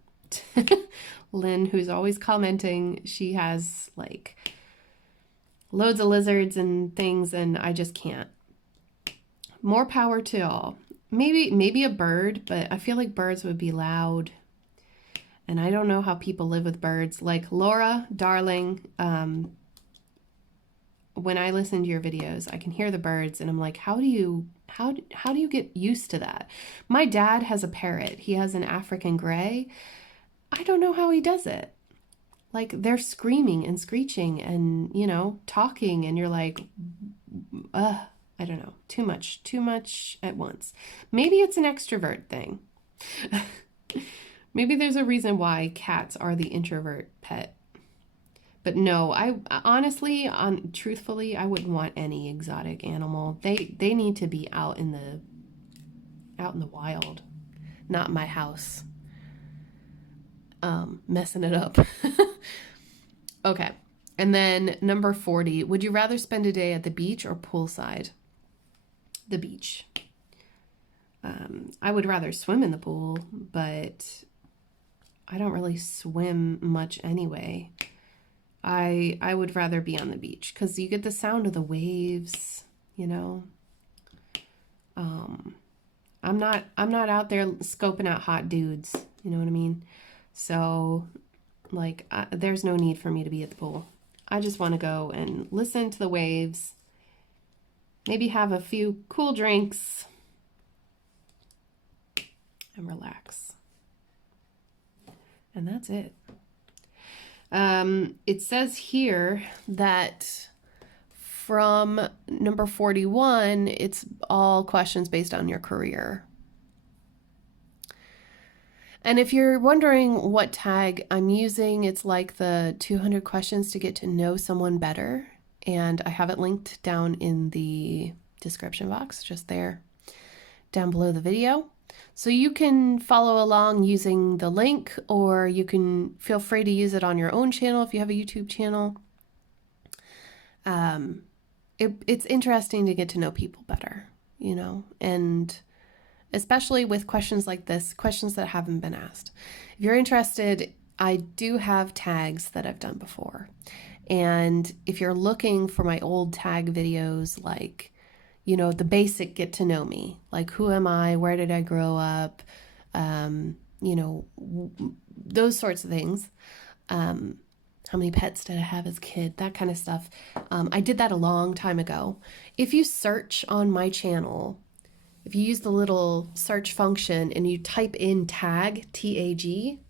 Lynn, who's always commenting, she has like loads of lizards and things, and I just can't. More power to all. Maybe a bird, but I feel like birds would be loud. And I don't know how people live with birds. Like Laura, darling, when I listen to your videos, I can hear the birds and I'm like, how do you get used to that? My dad has a parrot. He has an African gray. I don't know how he does it. Like they're screaming and screeching and, you know, talking, and you're like, I don't know, too much at once. Maybe it's an extrovert thing. Maybe there's a reason why cats are the introvert pet. But no, I honestly, truthfully, I wouldn't want any exotic animal. They need to be out in the wild, not my house. Messing it up. Okay. And then number 40, would you rather spend a day at the beach or poolside? The beach. I would rather swim in the pool, but I don't really swim much anyway. I would rather be on the beach because you get the sound of the waves, you know. I'm not out there scoping out hot dudes, you know what I mean? So like there's no need for me to be at the pool. I just want to go and listen to the waves, maybe have a few cool drinks and relax. And that's it. It says here that from number 41, it's all questions based on your career. And if you're wondering what tag I'm using, it's like the 200 questions to get to know someone better. And I have it linked down in the description box, just there down below the video. So you can follow along using the link, or you can feel free to use it on your own channel if you have a YouTube channel. It's interesting to get to know people better, you know, and especially with questions like this, questions that haven't been asked. If you're interested, I do have tags that I've done before. And if you're looking for my old tag videos, like, you know, the basic get to know me, like who am I, where did I grow up, you know, those sorts of things. How many pets did I have as a kid, that kind of stuff. I did that a long time ago. If you search on my channel, if you use the little search function and you type in tag, T-A-G,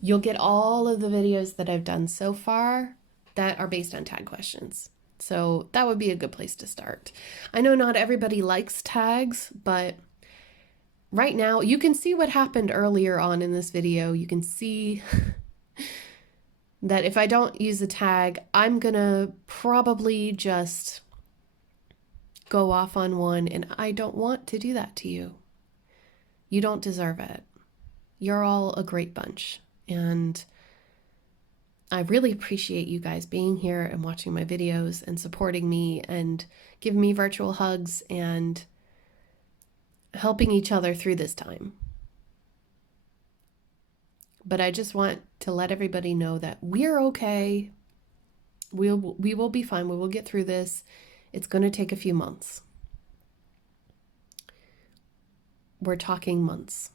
you'll get all of the videos that I've done so far that are based on tag questions. So that would be a good place to start. I know not everybody likes tags, but right now you can see what happened earlier on in this video. You can see that if I don't use a tag, I'm gonna probably just go off on one, and I don't want to do that to you. You don't deserve it. You're all a great bunch, and I really appreciate you guys being here and watching my videos and supporting me and giving me virtual hugs and helping each other through this time. But I just want to let everybody know that we're okay. We will be fine. We will get through this. It's going to take a few months. We're talking months.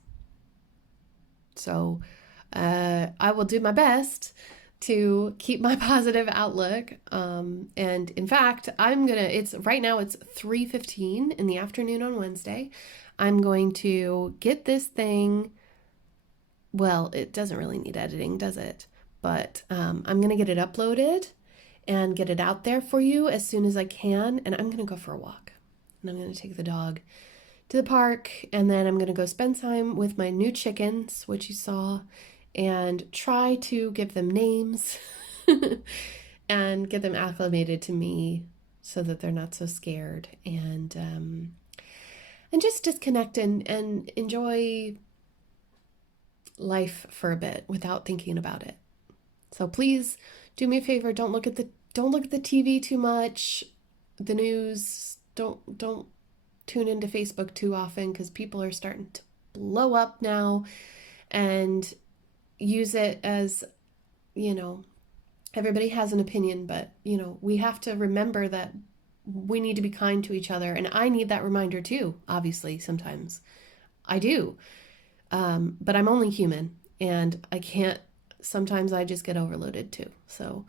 So I will do my best to keep my positive outlook. And in fact, right now it's 3:15 in the afternoon on Wednesday. I'm going to get this thing, well, it doesn't really need editing, does it? But I'm going to get it uploaded and get it out there for you as soon as I can. And I'm going to go for a walk. And I'm going to take the dog to the park. And then I'm going to go spend time with my new chickens, which you saw, and try to give them names and get them acclimated to me so that they're not so scared. And just disconnect and enjoy life for a bit without thinking about it. So please do me a favor, don't look at the TV too much, the news, don't tune into Facebook too often because people are starting to blow up now and use it as, everybody has an opinion, but, we have to remember that we need to be kind to each other. And I need that reminder too, obviously, sometimes. I do. But I'm only human and sometimes I just get overloaded too. So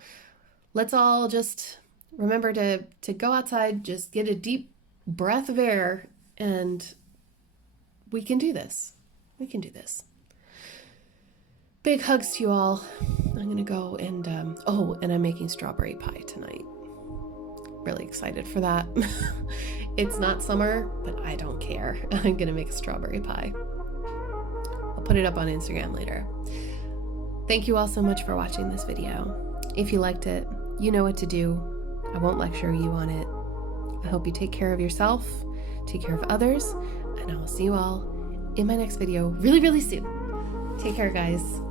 let's all just remember to go outside, just get a deep breath of air, and we can do this. We can do this. Big hugs to you all. I'm going to go and, and I'm making strawberry pie tonight. Really excited for that. It's not summer, but I don't care. I'm going to make a strawberry pie. I'll put it up on Instagram later. Thank you all so much for watching this video. If you liked it, you know what to do. I won't lecture you on it. I hope you take care of yourself, take care of others, and I will see you all in my next video really, really soon. Take care, guys.